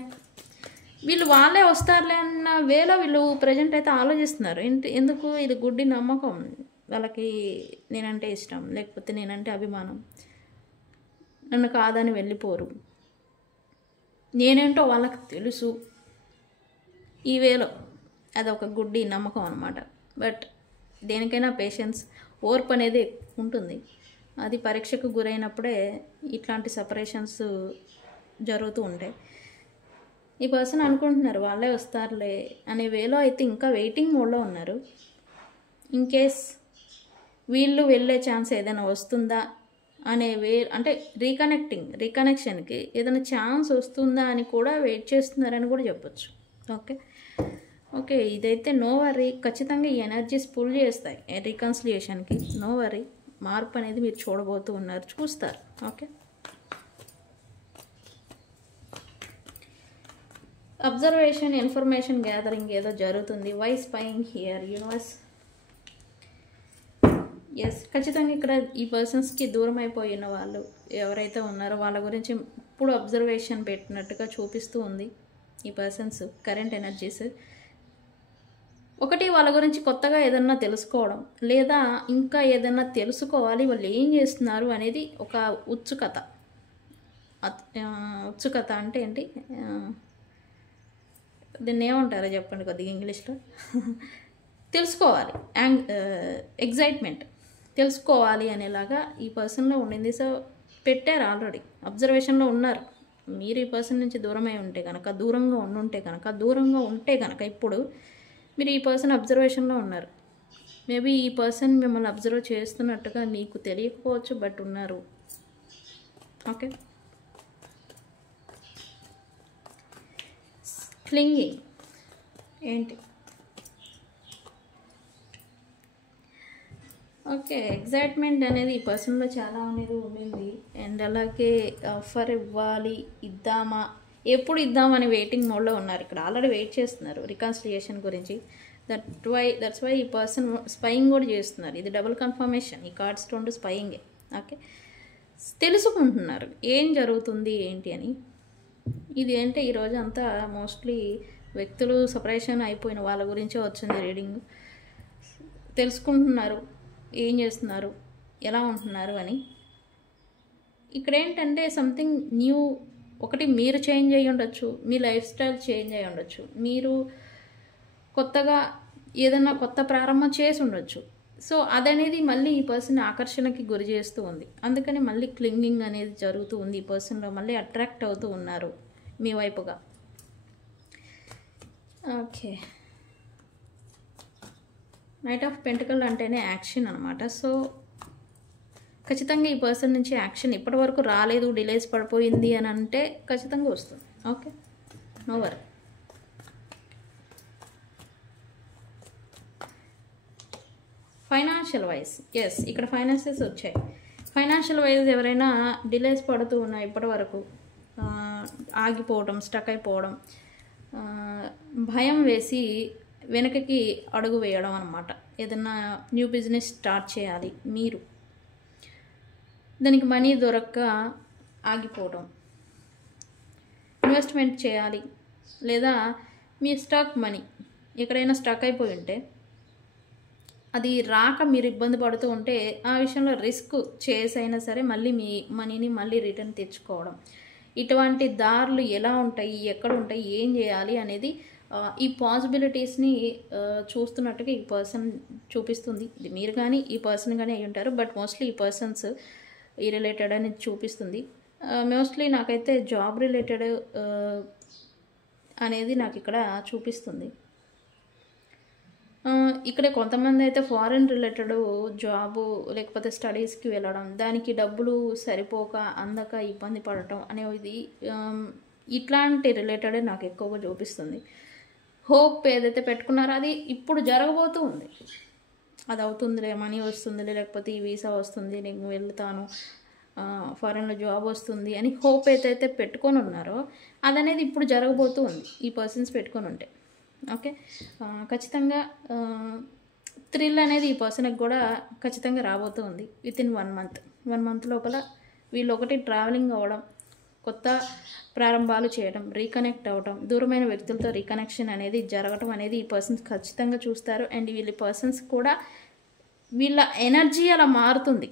వీళ్ళు వాళ్ళే వస్తారులే అన్న వేలో వీళ్ళు ప్రజెంట్ అయితే ఆలోచిస్తున్నారు. ఎందుకు, ఇది గుడ్డి నమ్మకం, వాళ్ళకి నేనంటే ఇష్టం లేకపోతే నేనంటే అభిమానం, నన్ను కాదని వెళ్ళిపోరు, నేనేంటో వాళ్ళకి తెలుసు. ఈ వేలో అదొక గుడ్డి నమ్మకం అనమాట. బట్ దేనికైనా పేషెన్స్, ఓర్పు అనేది ఉంటుంది. అది పరీక్షకు గురైనప్పుడే ఇట్లాంటి సపరేషన్స్ జరుగుతూ ఉంటాయి. ఈ పర్సన్ అనుకుంటున్నారు వాళ్ళే వస్తారులే అనే వేలో అయితే ఇంకా వెయిటింగ్ మోడ్లో ఉన్నారు. ఇన్ కేస్ వీళ్ళు వెళ్ళే ఛాన్స్ ఏదైనా వస్తుందా అనే అంటే రీకనెక్షన్కి ఏదైనా ఛాన్స్ వస్తుందా అని కూడా వెయిట్ చేస్తున్నారని కూడా చెప్పొచ్చు. ఓకే ఓకే, ఇదైతే నో వరీ, ఖచ్చితంగా ఈ ఎనర్జీస్ పుల్ చేస్తాయి రీకన్సిలియేషన్కి. నో వరీ, మార్పు అనేది మీరు చూడబోతూ ఉన్నారు, చూస్తారు. ఓకే, అబ్జర్వేషన్, ఇన్ఫర్మేషన్ గ్యాదరింగ్ ఏదో జరుగుతుంది. Why spying here universe? Yes, ఖచ్చితంగా ఇక్కడ ఈ పర్సన్స్కి దూరం అయిపోయిన వాళ్ళు ఎవరైతే ఉన్నారో వాళ్ళ గురించి ఇప్పుడు అబ్జర్వేషన్ పెట్టినట్టుగా చూపిస్తూ ఉంది ఈ పర్సన్స్ కరెంట్ ఎనర్జీస్. ఒకటి, వాళ్ళ గురించి కొత్తగా ఏదన్నా తెలుసుకోవడం, లేదా ఇంకా ఏదన్నా తెలుసుకోవాలి, వాళ్ళు ఏం చేస్తున్నారు అనేది ఒక ఉత్సుకత. ఉత్సుకత అంటే ఏంటి, దీన్ని ఏమంటారో చెప్పండి కొద్దిగా ఇంగ్లీష్లో. తెలుసుకోవాలి, ఎగ్జైట్మెంట్, తెలుసుకోవాలి అనేలాగా ఈ పర్సన్లో ఉండింది. సో పెట్టారు, ఆల్రెడీ అబ్జర్వేషన్లో ఉన్నారు. మీరు ఈ పర్సన్ నుంచి దూరమై ఉంటే కనుక, దూరంగా ఉంటే కనుక ఇప్పుడు మీరు ఈ పర్సన్ అబ్జర్వేషన్లో ఉన్నారు. మేబీ ఈ పర్సన్ మిమ్మల్ని అబ్జర్వ్ చేస్తున్నట్టుగా మీకు తెలియకపోవచ్చు, బట్ ఉన్నారు. ఓకే, క్లింగింగ్ ఏంటి? ఓకే, ఎగ్జైట్మెంట్ అనేది ఈ పర్సన్లో చాలా అనేది ఉండింది. అండ్ అలాగే ఆఫర్ ఇవ్వాలి, ఇద్దామా, ఎప్పుడు ఇద్దామని వెయిటింగ్ మోడ్లో ఉన్నారు. ఇక్కడ ఆల్రెడీ వెయిట్ చేస్తున్నారు రికన్సిలియేషన్ గురించి. దట్స్ వై ఈ పర్సన్ స్పైయింగ్ కూడా చేస్తున్నారు. ఇది డబుల్ కన్ఫర్మేషన్, ఈ కార్డ్స్ రెండు స్పైయింగే. ఓకే, తెలుసుకుంటున్నారు ఏం జరుగుతుంది ఏంటి అని. ఇది అంటే ఈరోజు అంతా మోస్ట్లీ వ్యక్తులు సపరేషన్ అయిపోయిన వాళ్ళ గురించే వచ్చింది రీడింగ్. తెలుసుకుంటున్నారు ఏం చేస్తున్నారు, ఎలా ఉంటున్నారు అని. ఇక్కడ ఏంటంటే సంథింగ్ న్యూ, ఒకటి మీరు చేంజ్ అయ్యి ఉండొచ్చు, మీ లైఫ్ స్టైల్ చేంజ్ అయ్యి ఉండొచ్చు, మీరు కొత్తగా ఏదైనా కొత్త ప్రారంభం చేసి ఉండొచ్చు. సో అదనేది మళ్ళీ ఈ పర్సన్ ఆకర్షణకి గురి చేస్తూ ఉంది. అందుకని మళ్ళీ క్లింగింగ్ అనేది జరుగుతూ ఉంది. ఈ పర్సన్లో మళ్ళీ అట్రాక్ట్ అవుతూ ఉన్నారు మీ వైపుగా. ఓకే, నైట్ ఆఫ్ పెంటికల్ అంటేనే యాక్షన్ అనమాట. సో ఖచ్చితంగా ఈ పర్సన్ నుంచి యాక్షన్ ఇప్పటి వరకు రాలేదు, డిలేస్ పడిపోయింది అని అంటే ఖచ్చితంగా వస్తుంది. Okay, no worry. Financial wise, yes, ఇక్కడ ఫైనాన్సెస్ వచ్చాయి. ఫైనాన్షియల్ వైజ్ ఎవరైనా డిలేస్ పడుతూ ఉన్నా ఇప్పటి వరకు, ఆగిపోవడం, స్టక్ అయిపోవడం, భయం వేసి వెనకకి అడుగు వేయడం అనమాట. ఏదన్నా న్యూ బిజినెస్ స్టార్ట్ చేయాలి మీరు, దానికి మనీ దొరక్క ఆగిపోవడం, ఇన్వెస్ట్మెంట్ చేయాలి, లేదా మీ స్టాక్ మనీ ఎక్కడైనా స్టక్ అయిపోయి ఉంటే అది రాక మీరు ఇబ్బంది పడుతూ ఉంటే ఆ విషయంలో రిస్క్ చేసైనా సరే మళ్ళీ మీ మనీని మళ్ళీ రిటర్న్ తెచ్చుకోవడం. ఇటువంటి దారులు ఎలా ఉంటాయి, ఎక్కడ ఉంటాయి, ఏం చేయాలి అనేది ఈ పాసిబిలిటీస్ని చూస్తున్నట్టుగా ఈ పర్సన్ చూపిస్తుంది. ఇది మీరు కానీ ఈ పర్సన్ కానీ అయి ఉంటారు, బట్ మోస్ట్లీ ఈ పర్సన్స్ ఈ రిలేటెడ్ అనేది చూపిస్తుంది. మోస్ట్లీ నాకైతే జాబ్ రిలేటెడ్ అనేది నాకు ఇక్కడ చూపిస్తుంది. ఇక్కడ కొంతమంది అయితే ఫారెన్ రిలేటెడ్ జాబు లేకపోతే స్టడీస్కి వెళ్ళడం, దానికి డబ్బులు సరిపోక అందక ఇబ్బంది పడటం అనేది ఇట్లాంటి రిలేటెడే నాకు ఎక్కువగా చూపిస్తుంది. హోప్ ఏదైతే పెట్టుకున్నారో అది ఇప్పుడు జరగబోతూ ఉంది. అది అవుతుందిలే, మనీ వస్తుందిలే, లేకపోతే ఈ వీసా వస్తుంది, నేను వెళ్తాను, ఫారెన్లో జాబ్ వస్తుంది అని హోప్ ఏదైతే పెట్టుకొని ఉన్నారో అదనేది ఇప్పుడు జరగబోతూ ఉంది ఈ పర్సన్స్ పెట్టుకొని ఉంటే. ఓకే, ఖచ్చితంగా థ్రిల్ అనేది ఈ పర్సన్కి కూడా ఖచ్చితంగా రాబోతూ ఉంది. వితిన్ 1 మంత్ లోపల వీళ్ళు ఒకటి ట్రావెలింగ్ అవ్వడం, కొత్త ప్రారంభాలు చేయడం, రీకనెక్ట్ అవ్వడం, దూరమైన వ్యక్తులతో రీకనెక్షన్ అనేది జరగడం అనేది ఈ పర్సన్స్ ఖచ్చితంగా చూస్తారు. అండ్ వీళ్ళ పర్సన్స్ కూడా వీళ్ళ ఎనర్జీ అలా మారుతుంది.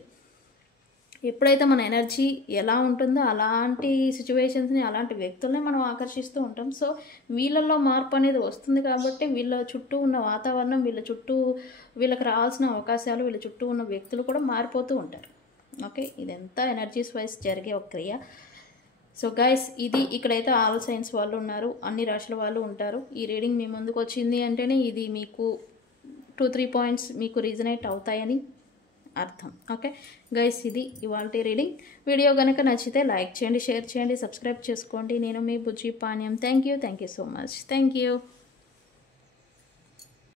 ఎప్పుడైతే మన ఎనర్జీ ఎలా ఉంటుందో అలాంటి సిచ్యువేషన్స్ని, అలాంటి వ్యక్తుల్ని మనం ఆకర్షిస్తూ ఉంటాం. సో వీళ్ళల్లో మార్పు అనేది వస్తుంది కాబట్టి వీళ్ళ చుట్టూ ఉన్న వాతావరణం, వీళ్ళకి రావాల్సిన అవకాశాలు, వీళ్ళ చుట్టూ ఉన్న వ్యక్తులు కూడా మారిపోతూ ఉంటారు. ఓకే, ఇదంతా ఎనర్జీస్ వైజ్ జరిగే ఒక క్రియ. సో గైస్, ఇది ఇక్కడైతే ఆల్ సైన్స్ వాళ్ళు ఉన్నారు, అన్ని రాశుల వాళ్ళు ఉంటారు. ఈ రీడింగ్ మీ ముందుకు వచ్చింది అంటేనే ఇది మీకు 2-3 పాయింట్స్ మీకు రీజనేట్ అవుతాయని అర్థం. ఓకే గైస్, ఇది ఇవాల్టి రీడింగ్. వీడియో కనుక నచ్చితే లైక్ చేయండి, షేర్ చేయండి, సబ్స్క్రైబ్ చేసుకోండి. నేను మీ బుజ్జి పానీయం. Thank you so much. Thank you.